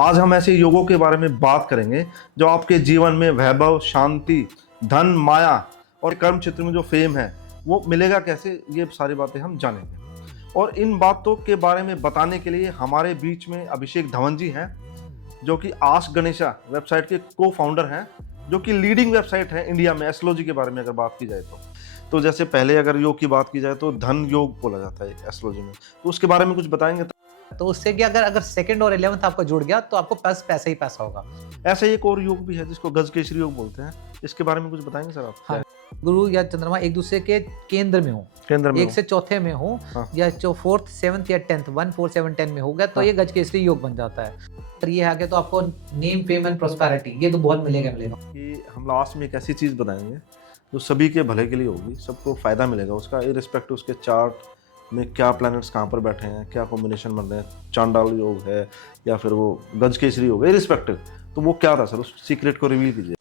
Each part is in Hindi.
आज हम ऐसे योगों के बारे में बात करेंगे जो आपके जीवन में वैभव, शांति, धन, माया और कर्म क्षेत्र में जो फेम है वो मिलेगा कैसे, ये सारी बातें हम जानेंगे। और इन बातों के बारे में बताने के लिए हमारे बीच में अभिषेक धवन जी हैं, जो कि आस्क गणेशा वेबसाइट के को फाउंडर हैं, जो कि लीडिंग वेबसाइट है इंडिया में एस्ट्रोलॉजी के बारे में अगर बात की जाए तो जैसे पहले अगर योग की बात की जाए तो धन योग बोला जाता है एस्ट्रोलॉजी में, तो उसके बारे में कुछ बताएंगे। तो उससे कि अगर सेकंड और 11th आपका जुड़ गया तो आपको प्लस पैसा ही पैसा होगा। ऐसा ही एक और योग भी है जिसको गजकेसरी योग बोलते हैं, इसके बारे में कुछ बताएंगे सर आप? हाँ, गुरु या चंद्रमा एक दूसरे के केंद्र में हो, एक से चौथे में हो, हाँ। या जो 4th 7th या 10th 1 4 7 10 में होगा तो ये गजकेसरी योग बन जाता है। और ये आगे तो आपको नेम, फेम एंड प्रॉस्पेरिटी ये तो बहुत मिलेगा। कि हम लास्ट में एक ऐसी चीज बताएंगे जो सभी के भले के लिए होगी, सबको फायदा मिलेगा उसका, इररिस्पेक्टिव उसके चार्ट में क्या प्लैनेट्स कहाँ पर बैठे हैं, क्या कॉम्बिनेशन बन रहे हैं, चांडाल योग है या फिर वो गजकेसरी योग है, इररिस्पेक्टिव तो वो क्या था सर, उस सीक्रेट को रिवील कीजिए।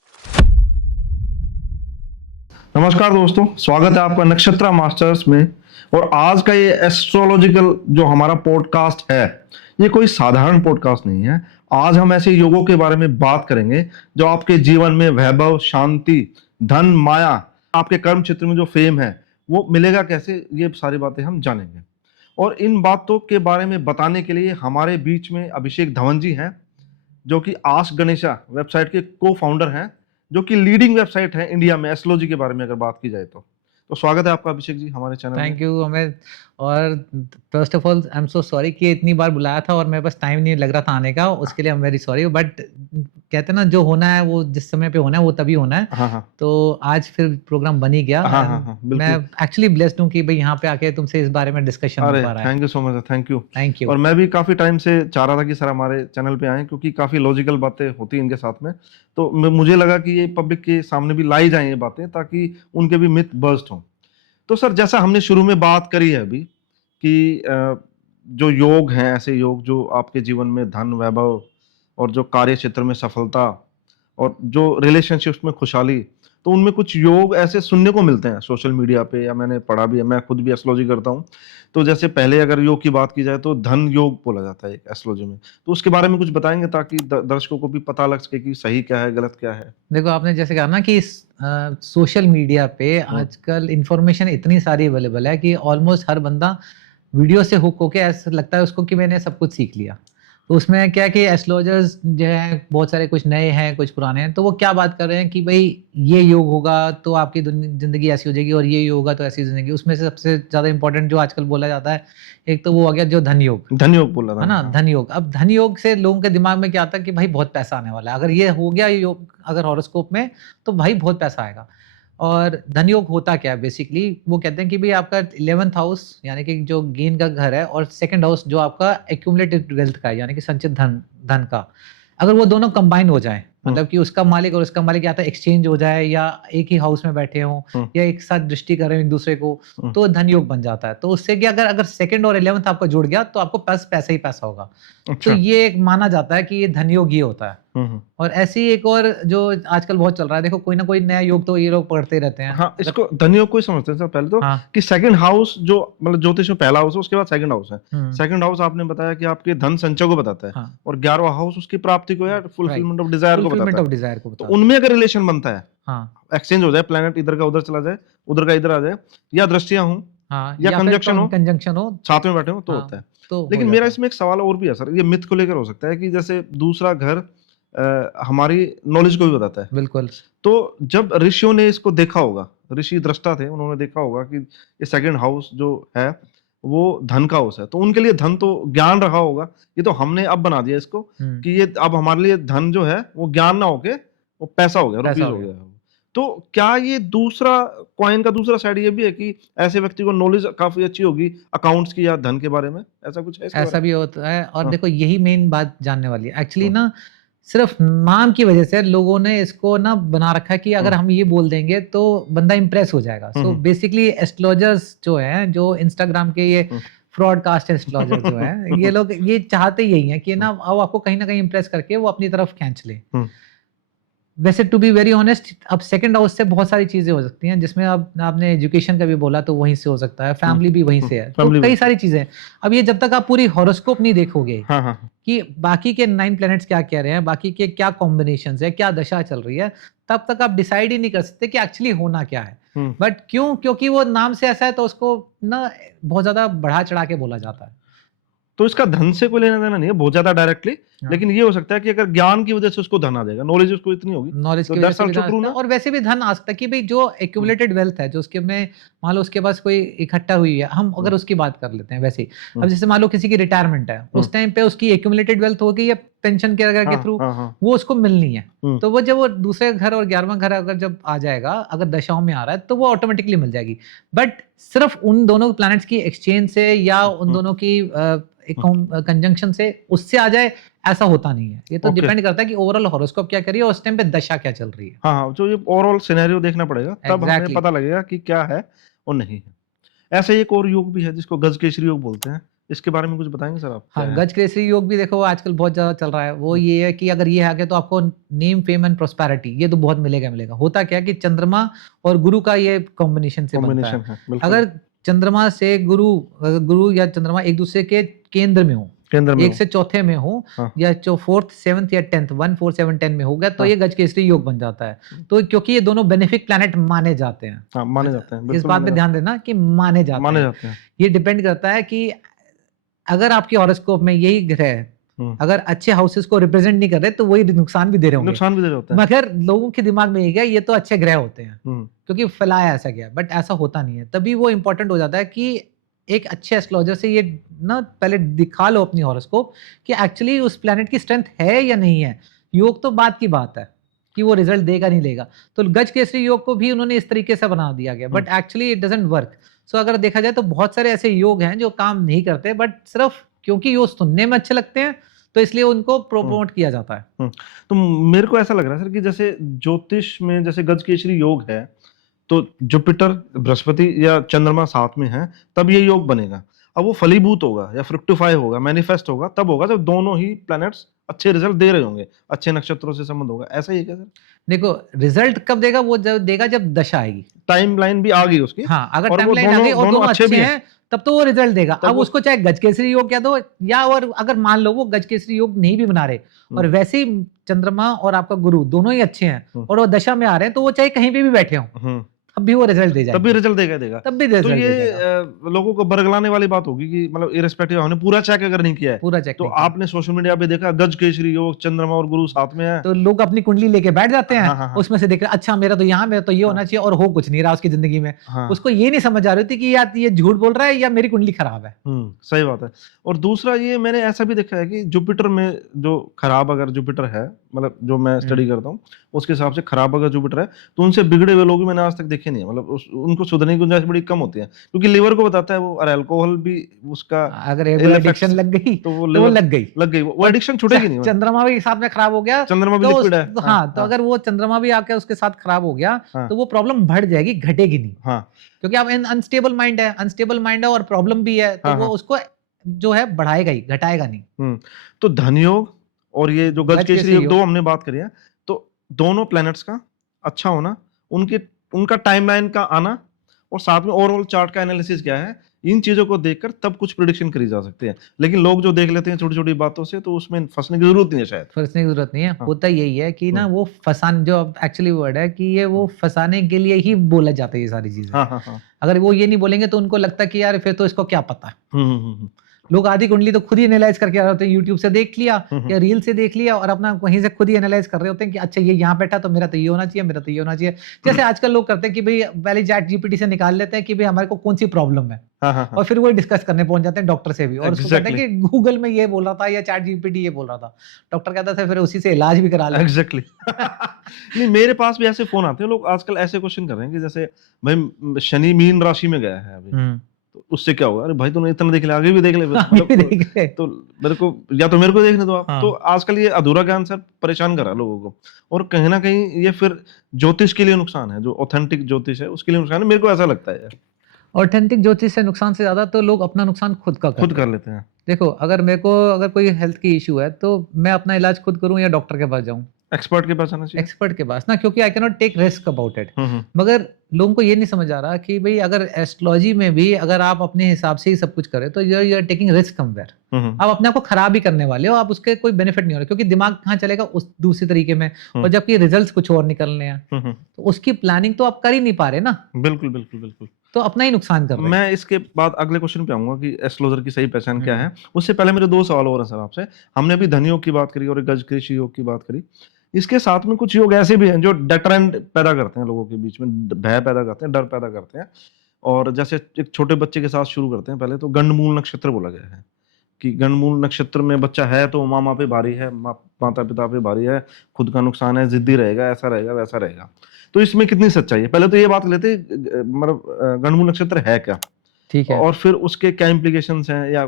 नमस्कार दोस्तों, स्वागत है आपका नक्षत्रा मास्टर्स में। और आज का ये एस्ट्रोलॉजिकल जो हमारा पॉडकास्ट है, ये कोई साधारण पॉडकास्ट नहीं है। आज हम ऐसे योगों के बारे में बात करेंगे जो आपके जीवन में वैभव, शांति, धन, माया, आपके कर्म क्षेत्र में जो फेम है वो मिलेगा कैसे, ये सारी बातें हम जानेंगे। और इन बातों के बारे में बताने के लिए हमारे बीच में अभिषेक धवन जी हैं, जो कि आस्क गणेशा वेबसाइट के को फाउंडर हैं, जो कि लीडिंग वेबसाइट है इंडिया में एस्ट्रोलॉजी के बारे में अगर बात की जाए तो स्वागत है आपका अभिषेक जी हमारे चैनल में। Thank you Amit. और first of all I am so sorry कि इतनी बार बुलाया था और मेरे पास टाइम नहीं लग रहा था आने का, उसके लिए I am very sorry. But कहते हैं ना, जो होना है वो जिस समय पे होना है वो तभी होना है। हाँ। तो आज फिर प्रोग्राम बन ही गया। हाँ, मैं एक्चुअली ब्लेस्ड हूँ कि भाई यहाँ पे आके तुमसे इस बारे में डिस्कशन हो पा रहा है। Thank you so much, thank you. और मैं भी काफी टाइम से चाह रहा था कि सर हमारे चैनल पे आए, क्योंकि काफी लॉजिकल बातें होती हैं इनके साथ में, तो मुझे लगा कि ये पब्लिक के सामने भी लाई जाए ये बातें, ताकि उनके भी मिथ बर्स्ट हों। तो सर, जैसा हमने शुरू में बात करी है अभी कि जो योग हैं, ऐसे योग जो आपके जीवन में धन, वैभव और जो कार्य क्षेत्र में सफलता और जो रिलेशनशिप्स में खुशहाली, तो उनमें कुछ योग ऐसे सुनने को मिलते हैं सोशल मीडिया पे, या मैंने पढ़ा भी है, मैं खुद भी एस्ट्रोलॉजी करता हूँ। तो जैसे पहले अगर योग की बात की जाए तो धन योग बोला जाता है एस्ट्रोलॉजी में, तो उसके बारे में कुछ बताएंगे ताकि दर्शकों को भी पता लग सके कि सही क्या है, गलत क्या है। देखो, आपने जैसे कहा ना कि सोशल मीडिया पे आजकल इंफॉर्मेशन इतनी सारी अवेलेबल है कि ऑलमोस्ट हर बंदा वीडियो से हुक होके ऐसा लगता है उसको कि मैंने सब कुछ सीख लिया। तो उसमें क्या है कि एस्ट्रोलॉजर्स जो है बहुत सारे, कुछ नए हैं कुछ पुराने हैं, तो वो क्या बात कर रहे हैं कि भाई ये योग होगा तो आपकी जिंदगी ऐसी हो जाएगी और ये योग होगा तो ऐसी जिंदगी। उसमें से सबसे ज्यादा इंपॉर्टेंट जो आजकल बोला जाता है, एक तो वो हो गया जो धन योग बोला था है ना। धन योग, अब धन योग से लोगों के दिमाग में क्या आता है कि भाई बहुत पैसा आने वाला है, अगर ये हो गया योग अगर हॉरोस्कोप में तो भाई बहुत पैसा आएगा। और धन योग होता क्या है बेसिकली, वो कहते हैं कि भाई आपका 11th हाउस यानी कि जो गेन का घर है, और सेकंड हाउस जो आपका एक्यूमुलेटेड वेल्थ का है यानी कि संचित धन का, अगर वो दोनों कंबाइन हो जाए, मतलब कि उसका मालिक और उसका मालिक या तो एक्सचेंज हो जाए या एक ही हाउस में बैठे हों या एक साथ दृष्टि कर रहे हो एक दूसरे को, तो धन योग बन जाता है। तो उससे कि अगर सेकंड और 11th आपका जुड़ गया तो आपको प्लस पैसा ही पैसा होगा। तो ये एक माना जाता है कि ये धन योग ये होता है। और ऐसी एक और जो आजकल बहुत चल रहा है, देखो कोई ना कोई नया योग तो ये लोग पढ़ते रहते हैं। हाँ, इसको धन योग को ही समझते हैं सर पहले तो। हाँ। कि सेकंड हाउस जो मतलब ज्योतिष में पहला हाउस है, उसके बाद सेकंड हाउस है। सेकंड हाउस आपने बताया कि आपके धन संचय को बताता है। हाँ। और 11वां हाउस उसकी प्राप्ति को या फुलफिलमेंट ऑफ डिजायर को बताता है। तो उनमें अगर रिलेशन बनता है, एक्सचेंज हो जाए, प्लैनेट इधर का उधर चला जाए, उधर का इधर आ जाए, या दृष्टियां हो, या कंजंक्शन हो, साथ में बैठे हो, तो होता है। लेकिन मेरा इसमें एक सवाल और भी है सर, ये मिथ को लेकर हो सकता है कि जैसे दूसरा घर हमारी नॉलेज को भी बताता है। बिल्कुल। तो जब ऋषियों ने इसको देखा होगा, ऋषि दृष्टा थे, उन्होंने देखा होगा कि ये सेकंड हाउस जो है वो धन का हाउस है, तो उनके लिए धन तो ज्ञान रहा होगा। ये तो हमने अब बना दिया इसको कि ये अब हमारे लिए धन जो है वो ज्ञान ना होके वो पैसा हो गया, रुपीज हो गया। तो क्या ये दूसरा कॉइन का दूसरा साइड ये भी है कि ऐसे व्यक्ति को नॉलेज काफी अच्छी होगी अकाउंट्स की या धन के बारे में, ऐसा कुछ है? ऐसा भी होता है। और देखो, यही मेन बात जानने वाली है एक्चुअली ना, सिर्फ नाम की वजह से लोगों ने इसको ना बना रखा है कि अगर हम ये बोल देंगे तो बंदा इंप्रेस हो जाएगा। सो बेसिकली एस्ट्रोलॉजर्स जो हैं, जो इंस्टाग्राम के ये फ्रॉडकास्ट एस्ट्रोलॉजर जो है, ये लोग ये चाहते यही है कि ना अब आपको कहीं ना कहीं इंप्रेस करके वो अपनी तरफ खींच ले। वैसे टू बी वेरी ऑनेस्ट, अब सेकंड हाउस से बहुत सारी चीजें हो सकती हैं, जिसमें अब आपने एजुकेशन का भी बोला तो वहीं से हो सकता है, फैमिली भी वहीं से है, तो family कई वहीं सारी चीजें हैं। अब ये जब तक आप पूरी हॉरोस्कोप नहीं देखोगे हाँ हाँ कि बाकी के 9 प्लैनेट्स क्या कह रहे हैं, बाकी के क्या कॉम्बिनेशंस है, क्या दशा चल रही है, तब तक आप डिसाइड ही नहीं कर सकते कि एक्चुअली होना क्या है। हम्म। बट क्यों? क्योंकि वो नाम से ऐसा है तो उसको ना बहुत ज्यादा बढ़ा चढ़ा के बोला जाता है। तो इसका धन से कोई लेना देना नहीं है बहुत ज्यादा डायरेक्टली, हाँ। लेकिन ये हो सकता है कि अगर ज्ञान की वजह से उसको धन आ जाएगा, नॉलेज उसको इतनी होगी, नॉलेज तो की वजह दैट्स से भी आल्सो धन आ ट्रू सकता ना। है, और वैसे भी धन आ सकता है कि भाई जो एक्यूमुलेटेड वेल्थ है, जो उसके में मान लो उसके पास कोई इकट्ठा हुई है, हम अगर उसकी बात कर लेते हैं वैसे ही। अब जैसे मान लो किसी की रिटायरमेंट है, उस टाइम पे उसकी एक्यूमुलेटेड वेल्थ होगी या पेंशन के हाँ, थ्रू हाँ, हाँ। वो उसको मिलनी है। हम्म। तो वो जब वो दूसरे घर और 11वां घर अगर जब आ जाएगा, अगर दशाओं में आ रहा है, तो वो ऑटोमेटिकली मिल जाएगी। बट सिर्फ उन दोनों प्लैनेट्स की एक्सचेंज से या उन दोनों की कंजंक्शन से उससे आ जाए, ऐसा होता नहीं है। ये तो Okay. डिपेंड करता है कि ओवरऑल हॉरोस्कोप क्या करिए और उस टाइम पे दशा क्या चल रही है। हाँ हाँ, जो ये ओवरऑल सिनेरियो देखना पड़ेगा, तब हमें Exactly. पता लगेगा कि क्या है और नहीं है। ऐसा ही एक और योग भी है जिसको गजकेसरी योग बोलते हैं, इसके बारे में कुछ बताएंगे सर आप? हाँ, क्या है? गजकेसरी योग भी देखो आजकल बहुत ज्यादा चल रहा है। वो ये है कि अगर ये आ गया तो आपको नेम, फेम एंड प्रोस्पेरिटी ये तो बहुत मिलेगा मिलेगा। होता क्या है कि चंद्रमा और गुरु का ये कॉम्बिनेशन से बनता कॉम्बिनेशन है। है बिल्कुल। अगर चंद्रमा से गुरु या चंद्रमा एक दूसरे के केंद्र में हो, केंद्र में एक हो। से चौथे में हो, हाँ। या जो 4th 7th या 10th 1 4 7 10 में हो गया, तो हाँ। ये गजकेसरी योग बन जाता है। तो क्योंकि ये दोनों बेनिफिक प्लैनेट माने जाते हैं। हाँ, माने जाते हैं, इस बिल्कुल बात माने पे ध्यान देना कि माने जाते जाते हैं। हैं। ये डिपेंड करता है कि अगर आपके हॉरोस्कोप में यही ग्रह अगर अच्छे हाउसेस को रिप्रेजेंट नहीं कर रहे, तो वही नुकसान भी दे रहे होंगे। नुकसान भी दे रहे होते हैं। मगर लोगों के दिमाग में ये गया ये तो अच्छे ग्रह होते हैं, हम्म। क्योंकि फैलाया ऐसा गया। बट ऐसा होता नहीं है। तभी वो इंपॉर्टेंट हो जाता है कि एक अच्छे एस्ट्रोलॉजर से ये ना पहले दिखा लो अपनी हॉरोस्कोप कि एक्चुअली उस प्लैनेट की स्ट्रेंथ है या नहीं है। योग तो बात की बात है कि वो रिजल्ट देगा नहीं देगा। तो गज केसरी योग को भी उन्होंने इस तरीके से बना दिया गया, but actually it doesn't work. So अगर देखा जाए तो बहुत सारे ऐसे योग हैं जो काम नहीं करते, बट सिर्फ क्योंकि वो सुनने में अच्छे लगते हैं तो इसलिए उनको प्रमोट किया जाता है। तो मेरे को ऐसा लग रहा है सर कि जैसे ज्योतिष में जैसे गजकेसरी योग है, तो जुपिटर, बृहस्पति या चंद्रमा साथ में है, तब ये योग बनेगा। अब वो फलीभूत होगा या फ्रुक्टिफाई होगा, मैनिफेस्ट होगा, तब होगा जब दोनों ही प्लैनेट्स अच्छे रिजल्ट दे रहे होंगे, अच्छे नक्षत्रों से संबंध होगा। ऐसा ही है क्या सर? देखो रिजल्ट कब देगा, वो जब देगा जब दशा आएगी। टाइमलाइन भी आ गई उसकी। हाँ, अगर और वो टाइमलाइन आ गई और दोनों अच्छे भी हैं तब तो वो रिजल्ट देगा। तब अब वो- उसको चाहे गजकेसरी योग कह दो, या और अगर मान लो वो गजकेसरी योग नहीं भी बना रहे और वैसे ही चंद्रमा और आपका गुरु दोनों ही अच्छे हैं और वो दशा में आ रहे हैं, तो वो चाहे कहीं पे भी बैठे हों तब भी वो रिजल्ट दे तब जाएगा। भी रिजल्ट देगा। तब भी तो रिजल्ट ये देगा। लोगों को बरगलाने वाली बात होगी कि मतलब इरेस्पेक्टिव हमने पूरा चेक अगर नहीं किया है, पूरा चेक तो नहीं किया। आपने सोशल मीडिया पे देखा गजकेसरी योग, चंद्रमा और गुरु साथ में है, तो लोग अपनी कुंडली लेके बैठ जाते हैं। हाँ। उसमें से देख रहे अच्छा मेरा तो यहाँ, मेरा तो ये होना चाहिए, और हो कुछ नहीं रहा उसकी जिंदगी में। उसको ये नहीं समझ आ रही थी कि यार ये झूठ बोल रहा है या मेरी कुंडली खराब है। सही बात है। और दूसरा ये मैंने ऐसा भी देखा है कि जुपिटर में जो खराब अगर जुपिटर है, मतलब जो मैं स्टडी करता हूँ उसके हिसाब से खराब अगर जुपिटर है, तो उनसे बिगड़े हुए लोग मैंने आज तक देखे नहीं है। मतलब उनको सुधरने की गुंजाइश बड़ी कम होती है, क्योंकि लिवर को बताता है वो, और अल्कोहल भी उसका अगर एडिक्शन लग गई तो वो लग गई वो एडिक्शन छूटेगी नहीं। चंद्रमा भी साथ में खराब हो गया, चंद्रमा भी लिक्विड है। हाँ, तो अगर वो चंद्रमा भी आके उसके साथ खराब हो गया तो वो प्रॉब्लम बढ़ जाएगी, घटेगी नहीं। क्योंकि अब अनस्टेबल माइंड है और प्रॉब्लम भी है, तो वो उसको जो है बढ़ाएगा ही, घटाएगा नहीं। तो धन योग और ये जो गजकेसरी योग, दो हमने बात करी है, तो दोनों प्लैनेट्स का अच्छा होना, उनका टाइमलाइन का आना, और साथ में ओवरऑल चार्ट का एनालिसिस क्या है, इन चीजों को देखकर तब कुछ प्रेडिक्शन करी जा सकती है। लेकिन लोग जो देख लेते हैं छोटी छोटी बातों से, तो उसमें फंसने की जरूरत नहीं है शायद। फंसने की जरूरत नहीं है। होता यही है कि ना वो फंसाने, जो एक्चुअली वर्ड है कि ये वो फंसाने के लिए ही बोला जाता है ये सारी चीजें। अगर वो ये नहीं बोलेंगे तो उनको लगता है कि यार फिर तो इसको क्या पता है। लोग आधी कुंडली तो खुद ही एनालाइज करके आ रहे होते हैं, यूट्यूब से देख लिया या रील से देख लिया, और अपना वहीं से खुद ही एनालाइज कर रहे होते हैं कि अच्छा ये यहाँ बैठा तो मेरा तो ये होना चाहिए, मेरा तो ये होना चाहिए। जैसे आजकल लोग करते हैं कि भाई पहले चैट जीपीटी से निकाल लेते हैं कि भाई हमारे को कौन सी प्रॉब्लम है, और फिर वो डिस्कस करने पहुंच जाते हैं डॉक्टर से भी, और उसको कहते हैं कि गूगल में ये बोल रहा था या चैट जीपीटी ये बोल रहा था। डॉक्टर कहता था फिर उसी से इलाज भी करा ले। एग्जैक्टली। नहीं, मेरे पास भी ऐसे फोन आते हैं, लोग आजकल ऐसे क्वेश्चन कर रहे हैं कि जैसे भाई शनि मीन राशि में गया है अभी, तो उससे क्या होगा? अरे भाई तूने इतना देख लिया, आगे भी देख ले। मतलब तो मेरे को देखने दो आप। तो आजकल ये अधूरा ज्ञान सर परेशान कर रहा है लोगों को, और कहीं ना कहीं ये फिर ज्योतिष के लिए नुकसान है, जो ऑथेंटिक ज्योतिष है उसके लिए नुकसान है, मेरे को ऐसा लगता है यार। ऑथेंटिक ज्योतिष से नुकसान से ज्यादा तो लोग अपना नुकसान खुद कर लेते हैं। देखो अगर मेरे को अगर कोई हेल्थ की इशू है तो मैं अपना इलाज खुद करूं या डॉक्टर के पास जाऊं? एक्सपर्ट के पास आना चाहिए। एक्सपर्ट के पास ना, क्योंकि I can not take risk about it. Hmm. मगर लोगों को ये नहीं समझ आ रहा कि भाई अगर एस्ट्रोलॉजी में भी अगर आप अपने हिसाब से ही सब कुछ करें तो you are taking risk somewhere. Hmm. आप अपने आप को खराब ही करने वाले हो, आप उसके कोई बेनिफिट नहीं हो रहा, क्योंकि दिमाग कहाँ चलेगा उस दूसरे तरीके में, और जबकि रिजल्ट्स कुछ और निकलने हैं, तो उसकी प्लानिंग तो आप कर ही नहीं पा रहे ना, बिल्कुल बिल्कुल बिल्कुल। तो अपना ही नुकसान कर रहे हैं। मैं इसके बाद अगले क्वेश्चन पे आऊंगा कि एस्ट्रोलॉजर की सही पहचान क्या है। उससे पहले मेरे 2 सवाल और हैं सर आपसे। हमने अभी धन योग की बात करी और गज कृषि योग की बात करी, इसके साथ में कुछ योग ऐसे भी हैं जो डेटरेंट पैदा करते हैं लोगों के बीच में, भय पैदा करते हैं, डर पैदा करते हैं। और जैसे एक छोटे बच्चे के साथ शुरू करते हैं, पहले तो गंडमूल नक्षत्र बोला गया है कि गंडमूल नक्षत्र में बच्चा है तो मामा पे भारी है, माता पिता पे भारी है, खुद का नुकसान है, जिद्दी रहेगा, ऐसा रहेगा वैसा रहेगा। तो इसमें कितनी सच्चाई है, पहले तो ये बात लेते मतलब गंडमूल नक्षत्र है क्या, ठीक है, और फिर उसके क्या इम्प्लीकेशंस हैं, या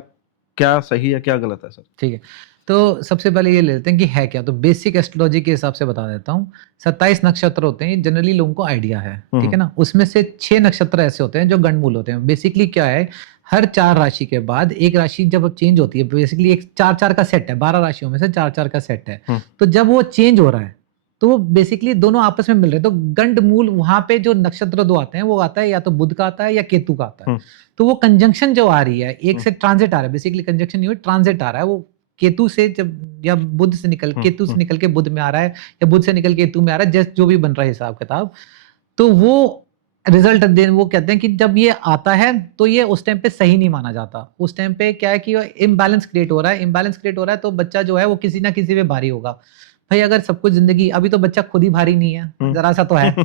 क्या सही है क्या गलत है सर। ठीक है। तो सबसे पहले ये ले लेते हैं कि है क्या। तो बेसिक एस्ट्रोलॉजी के हिसाब से बता देता हूँ। 27 नक्षत्र होते हैं, जनरली लोगों को आइडिया है, ठीक है ना। उसमें से 6 नक्षत्र ऐसे होते हैं जो गंडमूल होते हैं। बेसिकली क्या है, हर 4 राशि के बाद एक राशि जब चेंज होती है, बेसिकली एक 4-4 का सेट है, 12 राशियों में से 4-4 का सेट है। तो जब वो चेंज हो रहा है तो वो बेसिकली दोनों आपस में मिल रहे हैं। तो गंडमूल वहां पे जो नक्षत्र 2 आते हैं वो आता है या तो बुध का आता है या केतु का आता है। तो वो कंजंक्शन जो आ रही है, एक से ट्रांजिट आ रहा है, बेसिकली कंजंक्शन नहीं हुई, ट्रांजिट आ रहा है, वो केतु से जब या बुध से निकल केतु से निकल के बुध में आ रहा है या बुध से निकल के केतु में आ रहा है, जैसे जो भी बन रहा है हिसाब किताब, तो वो रिजल्ट देन वो कहते हैं कि जब ये आता है तो ये उस टाइम पे सही नहीं माना जाता। उस टाइम पे क्या है कि इम्बैलेंस क्रिएट हो रहा है, इम्बैलेंस क्रिएट हो रहा है, तो बच्चा जो है वो किसी ना किसी पे भारी होगा। भाई अगर सब कुछ जिंदगी, अभी तो बच्चा खुद ही भारी नहीं है, जरा सा तो है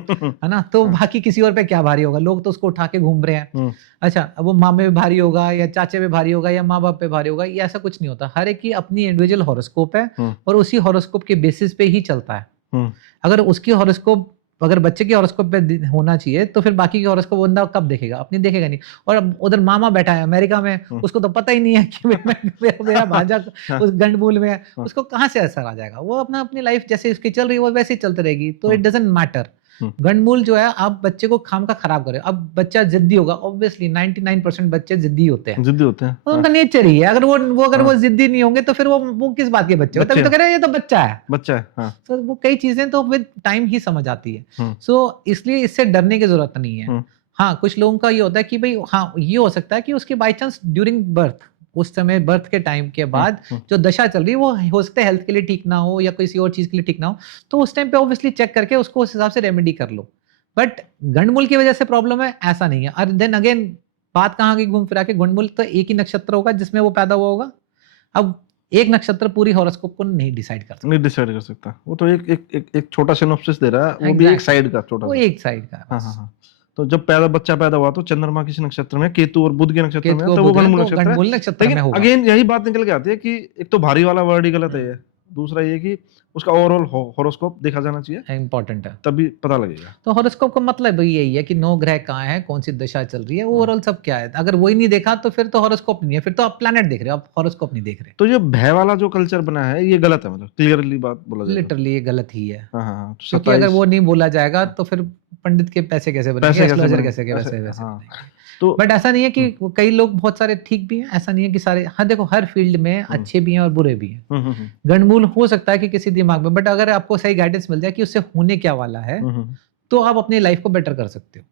ना, तो बाकी किसी और पे क्या भारी होगा, लोग तो उसको उठा के घूम रहे हैं। अच्छा, अब वो मामे पे भारी होगा या चाचे पे भारी होगा या माँ बाप पे भारी होगा, ये ऐसा कुछ नहीं होता। हर एक की अपनी इंडिविजुअल हॉरोस्कोप है और उसी हॉरोस्कोप के बेसिस पे ही चलता है। अगर उसकी हॉरोस्कोप, अगर बच्चे की हॉरोस्कोप पे होना चाहिए तो फिर बाकी की हॉरोस्कोप बंदा कब देखेगा, अपनी देखेगा नहीं। और अब उधर मामा बैठा है अमेरिका में, उसको तो पता ही नहीं है कि मेरा भांजा उस गंडमूल में है, उसको कहाँ से असर आ जाएगा। वो अपना अपनी लाइफ जैसे उसकी चल रही है वो वैसे ही चलती रहेगी, तो इट डजंट मैटर। गंडमूल जो है, आप बच्चे को खाम का खराब करे। अब बच्चा जिद्दी होगा, ऑब्वियसली 99% बच्चे जिद्दी होते हैं, जिद्दी होते हैं, तो उनका नेचर ही है। अगर वो जिद्दी नहीं होंगे तो फिर वो किस बात के बच्चे, तभी तो कह रहे हैं ये तो बच्चा है। तो वो कई चीजें तो विद टाइम ही समझ आती है। सो इसलिए इससे डरने की जरूरत नहीं है। हाँ, कुछ लोगों का ये होता है कि भाई हाँ, ये हो सकता है कि उसके बाई चांस ड्यूरिंग बर्थ, उस समय बर्थ के टाइम के बाद जो दशा चल रही है वो हो सकता है हेल्थ के लिए ठीक ना हो या किसी और चीज के लिए ठीक ना हो, तो उस टाइम पे ऑब्वियसली चेक करके उसको उस हिसाब से रेमेडी कर लो। बट गंडमूल की वजह से प्रॉब्लम है ऐसा नहीं है। और देन अगेन बात कहाँ की घूम फिरा के, गंडमूल तो एक ही नक्षत्र होगा जिसमें वो पैदा हुआ होगा। अब एक नक्षत्र पूरी हॉरोस्कोप को नहीं डिसाइड कर सकता। वो तो एक छोटा सिनॉप्सिस दे रहा है, वो भी एक साइड का छोटा, वो एक साइड का। हाँ। तो जब बच्चा पैदा हुआ तो चंद्रमा किसी नक्षत्र में, केतु और बुध के नक्षत्र में, तो वो गंडमूल नक्षत्र है। लेकिन अगेन यही बात निकल के आती है कि एक तो भारी वाला वर्ड ही गलत है, दूसरा ये कि उसका ओवरऑल हॉरोस्कोप देखा जाना चाहिए, इंपॉर्टेंट है, तभी पता लगेगा। तो हॉरोस्कोप का मतलब यही है कि 9 ग्रह कहाँ है, कौन सी दशा चल रही है, ओवरऑल सब क्या है। अगर वही नहीं देखा तो फिर तो हॉरोस्कोप नहीं है, फिर तो आप प्लैनेट देख रहे हो, आप हॉरोस्कोप नहीं देख रहे। तो ये भय वाला जो कल्चर बना है ये गलत है, मतलब क्लियरली बात बोला जाए, लिटरली ये गलत ही है। हाँ, क्योंकि अगर वो नहीं बोला जाएगा तो फिर पंडित के पैसे कैसे बनेंगे, एस्ट्रोलॉजर कैसे तो बट ऐसा नहीं है कि कई लोग बहुत सारे ठीक भी हैं, ऐसा नहीं है कि सारे। हाँ देखो, हर फील्ड में अच्छे भी हैं और बुरे भी हैं। गंडमूल हो सकता है कि किसी दिमाग में, बट अगर आपको सही गाइडेंस मिल जाए कि उससे होने क्या वाला है तो आप अपनी लाइफ को बेटर कर सकते हो।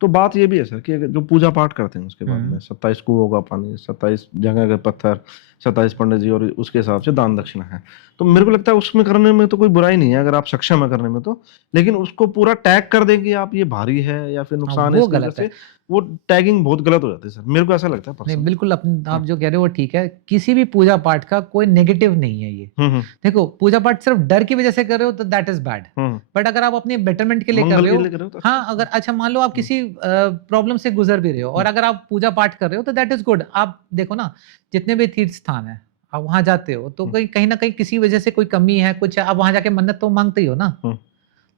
तो बात ये भी है सर कि जो पूजा पाठ करते हैं उसके बाद में 27 कुओं का पानी, 27 जगह के पत्थर, 27 पंडित जी, और उसके हिसाब से दान दक्षिणा है। तो मेरे को लगता है उसमें करने में तो कोई बुराई नहीं है अगर आप सक्षम है करने में तो, लेकिन उसको पूरा टैग कर देंगे आप ये भारी है या फिर नुकसान है, वो गलत है। वो टैगिंग बहुत गलत हो जाती है सर, मेरे को ऐसा लगता है। नहीं, बिल्कुल आप जो कह रहे हो वो ठीक है। किसी भी पूजा पाठ का कोई नेगेटिव नहीं है ये। देखो, पूजा पाठ सिर्फ डर की वजह से कर रहे हो तो दैट इज बैड, बट अगर आप अपने बेटरमेंट के लिए कर रहे हो तो हाँ, अगर अच्छा मान लो आप किसी प्रॉब्लम से गुजर भी रहे हो और अगर आप पूजा पाठ कर रहे हो तो दैट इज गुड। आप देखो ना, जितने भी तीर्थ स्थान है आप वहां जाते हो तो कहीं ना कहीं किसी वजह से कोई कमी है, कुछ है, आप वहां जाके मन्नत तो मांगते ही हो ना।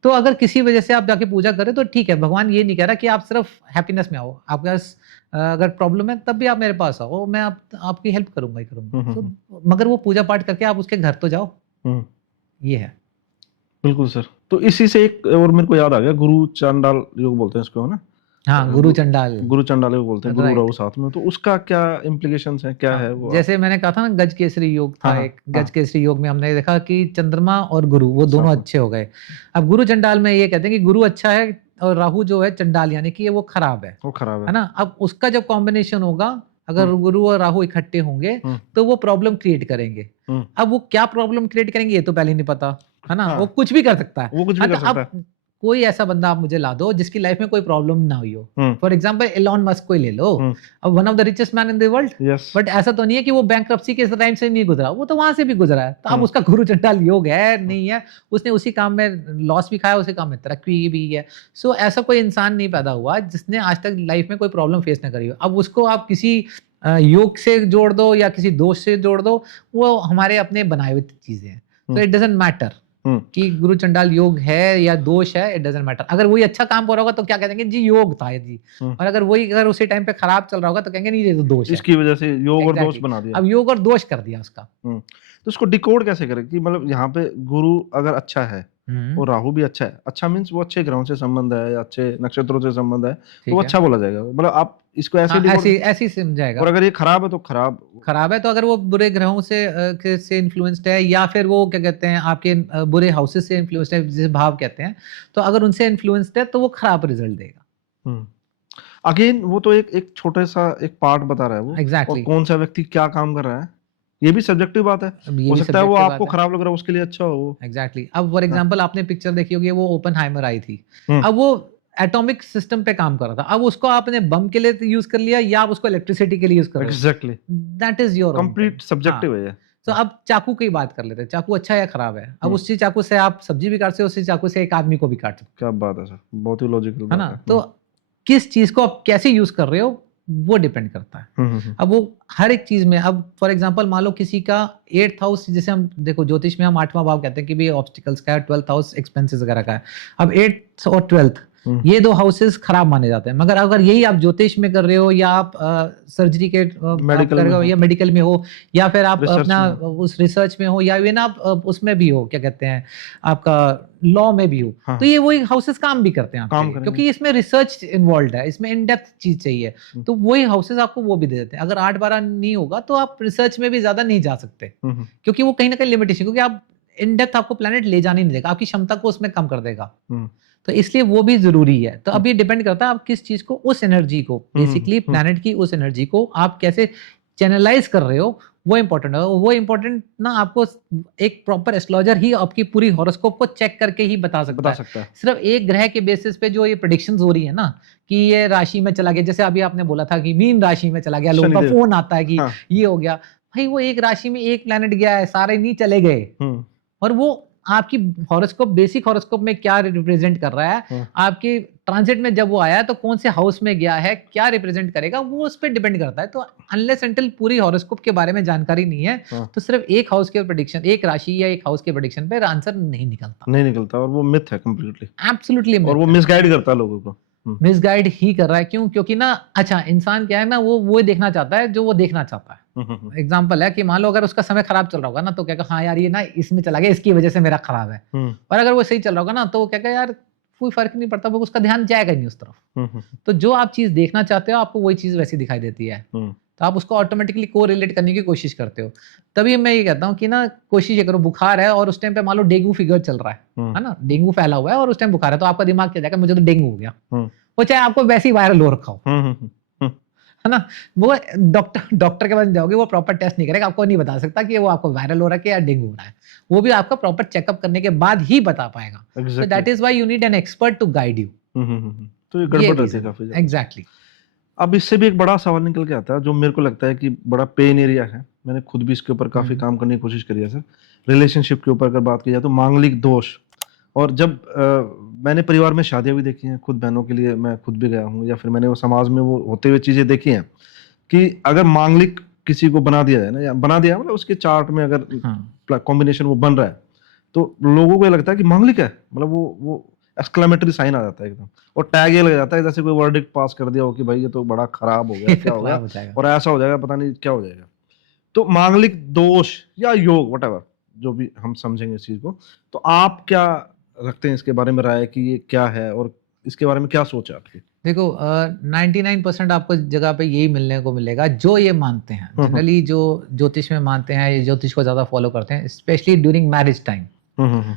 तो अगर किसी वजह से आप जाके पूजा करें तो ठीक है, भगवान ये नहीं कह रहा कि आप सिर्फ हैप्पीनेस में आओ। आपके पास अगर प्रॉब्लम है तब भी आप मेरे पास आओ, मैं आपकी हेल्प करूंगा ही करूंगा। तो मगर वो पूजा पाठ करके आप उसके घर तो जाओ, ये है। बिल्कुल सर। तो इसी से एक और मेरे को याद आ गया, गुरु चांडाल योग बोलते हैं इसको, है ना। हाँ, गुरु चंडाल। गुरु चंडाले को बोलते हैं, गुरु राइट। राहु साथ में, तो उसका क्या इम्प्लीकेशंस है, क्या है हाँ, वो? जैसे मैंने कहा था ना गज केसरी योग था हाँ, एक, हाँ, गज केसरी योग में हमने देखा कि चंद्रमा और गुरु वो दोनों साथ में, अच्छे हो गए। अब गुरु चंडाल में ये कहते हैं कि गुरु अच्छा है और राहु जो है चंडाल यानी कि ये वो खराब वो खराब है है। ना? अब उसका जब कॉम्बिनेशन होगा, अगर हुँ, गुरु और राहु इकट्ठे होंगे, हुँ, तो वो प्रॉब्लम क्रिएट करेंगे। हुँ, अब वो क्या प्रॉब्लम क्रिएट करेंगे ये तो पहले नहीं पता, है ना? वो हाँ, कुछ भी कर सकता है। वो कुछ भी हाँ, तो कर सकता है। अब कोई ऐसा बंदा आप मुझे ला दो जिसकी लाइफ में कोई प्रॉब्लम ना हुई हो। हुँ, फॉर एग्जांपल इलॉन मस्क को ही ले लो। हुँ, अब one of the richest man in the world, yes, but ऐसा तो नहीं है कि वो बैंक्रप्सी के टाइम से नहीं गुजरा, वो तो वहां से भी गुजरा है। तो अब हुँ, उसका गुरु चंडाल योग है हुँ, नहीं है, उसने उसी काम में लॉस भी खाया, उसी काम में तरक्की भी है। सो ऐसा कोई इंसान नहीं पैदा हुआ जिसने आज तक लाइफ में कोई प्रॉब्लम फेस ना करी हो। अब उसको आप किसी योग से जोड़ दो या किसी दोष से जोड़ दो, वो हमारे अपने बनाए हुए चीजें हैं। सो हुँ, इट डजंट मैटर हुँ, कि गुरु चंडाल योग है या दोष है, इट डजंट मैटर। अगर वही अच्छा काम कर रहा होगा तो क्या कहेंगे जी योग था ये जी, हुँ। और अगर उसी टाइम पे खराब चल रहा होगा तो कहेंगे नहीं ये तो दोष है। इसकी वजह से योग और दोष एग्जैक्टली बना दिया। अब योग और दोष कर दिया उसका। हुँ, तो इसको डिकोड कैसे करें कि मतलब यहाँ पे गुरु अगर अच्छा है हम्म, और राहु भी अच्छा है, अच्छा मीन्स वो अच्छे ग्रहों से संबंध है या अच्छे नक्षत्रों से संबंध है, तो वो ठीक है। अच्छा बोला जाएगा। मतलब आप इसको ऐसे हाँ, डिकोड, ऐसे ऐसे ही समझाएगा। और अगर ये खराब है तो खराब। खराब है तो अगर वो बुरे ग्रहों से से इन्फ्लुएंस्ड है या फिर वो क्या कहते हैं आपके बुरे हाउसेस से इन्फ्लुएंस्ड है जिसे भाव कहते हैं, तो अगर उनसे इन्फ्लुएंस्ड है तो वो खराब रिजल्ट देगा। हुँ। अगेन वो तो एक छोटा-सा एक पार्ट बता रहा है वो, और एग्जैक्टली कौन-सा व्यक्ति क्या काम कर रहा है, ये भी सब्जेक्टिव बात है। अब ये हो भी सकता है वो सब्जेक्टिव बात आपको है। खराब लग रहा है, उसके लिए अच्छा हो वो। एग्जैक्टली अब फॉर हाँ। एग्जांपल आपने पिक्चर देखी होगी वो ओपेनहाइमर आई थी। हुँ, अब वो एटॉमिक सिस्टम पे काम कर रहा था। अब उसको आपने बम के लिए यूज कर लिया या आप उसको इलेक्ट्रिसिटी के लिए यूज कर रहे हो, exactly, that is your own thing. Complete हाँ, सब्जेक्टिव है ये। तो हुँ, अब चाकू की बात कर लेते हैं। चाकू अच्छा है या खराब है? अब हुँ, उसी चाकू से आप सब्जी भी काट सकते हो, उसी चाकू से एक आदमी को भी काट सकते क्या बात है सर, बहुत ही लॉजिकल हो, है बात ना? है। तो किस चीज को आप कैसे यूज कर रहे हो वो डिपेंड करता है। हुँ, हुँ, हुँ, अब वो हर एक चीज में, अब फॉर एग्जांपल मान लो किसी का 8th हाउस, जैसे हम देखो ज्योतिष में हम 8वां भाव कहते हैं कि भी ऑब्स्टिकल्स का है, 12th हाउस एक्सपेंसेस वगैरह का है। अब 8th और 12th हुँ, ये दो हाउसेस खराब माने जाते हैं, मगर अगर यही आप ज्योतिष में कर रहे हो या आप सर्जरी के आप मेडिकल कर में रहे हो हो, या मेडिकल में हो या फिर आप रिसर्च अपना में हो। उस रिसर्च में हो या इवन आप उसमें भी हो, क्या कहते हैं आपका लॉ में भी हो, हाँ, तो ये वही हाउसेस काम भी करते हैं आपके काम लिए, करेंगे। क्योंकि इसमें रिसर्च इन्वॉल्व है, इसमें इन डेप्थ चीज चाहिए। हुँ, तो वही हाउसेस आपको वो भी दे देते हैं। अगर 8-12 नहीं होगा तो आप रिसर्च में भी ज्यादा नहीं जा सकते, हुँ, हुँ, क्योंकि वो कहीं ना कहीं लिमिटेशन, क्योंकि आप इन डेप्थ आपको प्लेनेट ले जाने नहीं देगा, आपकी क्षमता को उसमें कम कर देगा। हुँ, तो इसलिए वो भी जरूरी है। तो हुँ, अब ये डिपेंड करता है आप किस चीज को, उस एनर्जी को, हुँ, हुँ, बेसिकली हुँ, प्लेनेट की उस एनर्जी को आप कैसे चैनलाइज कर रहे हो, वो इंपॉर्टेंट है। वो इंपॉर्टेंट ना आपको एक प्रॉपर एस्ट्रोलॉजर ही आपकी पूरी हॉरोस्कोप को चेक करके ही बता सकता बता है। सकता है। सिर्फ एक ग्रह के बेसिस पे जो ये प्रेडिक्शंस हो रही है ना कि ये राशि में चला गया, जैसे अभी आपने बोला था कि मीन राशि में चला गया, लोगों का शनिदेव, फोन आता है कि हाँ, ये हो गया। भाई वो एक राशि में एक प्लेनेट गया है, सारे नहीं चले गए। हुँ, और वो आपकी हॉरोस्कोप, बेसिक हॉरोस्कोप में क्या रिप्रेजेंट कर रहा है, हुँ, आपके ट्रांजिट में जब वो आया तो कौन से हाउस में गया है, क्या रिप्रेजेंट करेगा, वो उस पर डिपेंड करता है। तो अनलेस अंटिल पूरी हॉरोस्कोप के बारे में जानकारी नहीं है, हाँ, तो सिर्फ एक हाउस के प्रेडिक्शन, एक राशि या एक हाउस के प्रेडिक्शन पे आंसर नहीं निकलता। नहीं निकलता, और वो मिथ है कंप्लीटली, एब्सोल्युटली और वो मिसगाइड करता है लोगों को। हुँ, मिसगाइड ही कर रहा है। क्यों? क्योंकि ना अच्छा इंसान क्या है ना, वो देखना चाहता है जो वो देखना चाहता है। हुँ, हुँ, हुँ, एग्जाम्पल है कि मान लो अगर उसका समय खराब चल रहा होगा ना तो क्या हाँ यार ये ना इसमें चला गया, इसकी वजह से मेरा खराब है। हुँ, और अगर वो सही चल रहा होगा ना तो वो क्या यार कोई फर्क नहीं पड़ता, वो उसका ध्यान जाएगा ही नहीं उस तरफ। हुँ, हुँ, तो जो आप चीज देखना चाहते हो आपको वही चीज वैसी दिखाई देती है, हुँ, तो आप उसको ऑटोमेटिकली को रिलेट करने की कोशिश करते हो। तभी मैं ये कहता हूँ कि ना कोशिश ये करो, बुखार है और उस टाइम पे मान लो डेंगू फीवर चल रहा हुँ, है ना, डेंगू फैला हुआ है और उस टाइम बुखार है, तो आपका दिमाग क्या जाएगा, मुझे तो डेंगू हो गया। हुँ, वो चाहे आपको वैसे ही वायरल हो रखा हो, हुँ, हुँ, हुँ, है ना, वो डॉक्टर के पास जाओगे वो प्रॉपर टेस्ट नहीं करेगा, आपको नहीं बता सकता कि वो आपको वायरल हो रहा है या डेंगू हो रहा है। वो भी आपका प्रॉपर चेकअप करने के बाद ही बता पाएगा। तो exactly. That is why you need an expert to guide you. हुँ, हुँ, हुँ, हुँ, तो ये ये गड़बड़ रहती है रीजन काफ़ी ज़्यादा। एग्जैक्टली। अब इससे भी एक बड़ा सवाल निकल के आता है, जो मेरे को लगता है कि बड़ा पेन एरिया है। मैंने खुद भी इसके ऊपर काफ़ी काम करने की कोशिश करी है सर। रिलेशनशिप के ऊपर अगर बात की जाए तो मांगलिक दोष, और जब मैंने परिवार में शादियाँ भी देखी हैं, खुद बहनों के लिए मैं खुद भी गया हूँ, या फिर मैंने वो समाज में वो होते हुए चीज़ें देखी हैं कि अगर मांगलिक किसी को बना दिया जाए ना, या बना दिया मतलब उसके चार्ट में अगर हाँ कॉम्बिनेशन वो बन रहा है, तो लोगों को ये लगता है कि मांगलिक है, मतलब वो एक्सक्लेमेटरी साइन आ जाता है एकदम, और टैग ये लग जाता है जैसे कोई वर्डिक्ट पास कर दिया हो कि भाई ये तो बड़ा खराब हो गया, क्या हो गया, खराब हो जाएगा। और ऐसा हो जाएगा, पता नहीं क्या हो जाएगा। तो मांगलिक दोष या योग व्हाटएवर, जो भी हम समझेंगे इस चीज को, तो आप क्या रखते हैं इसके बारे में राय कि ये क्या है और इसके बारे में क्या सोच है आपकी? देखो 99% आपको जगह पे यही मिलने को मिलेगा जो ये मानते हैं, हम्म, जनरली जो ज्योतिष में मानते हैं, ये ज्योतिष को ज़्यादा फॉलो करते हैं, स्पेशली ड्यूरिंग मैरिज टाइम। हम्म,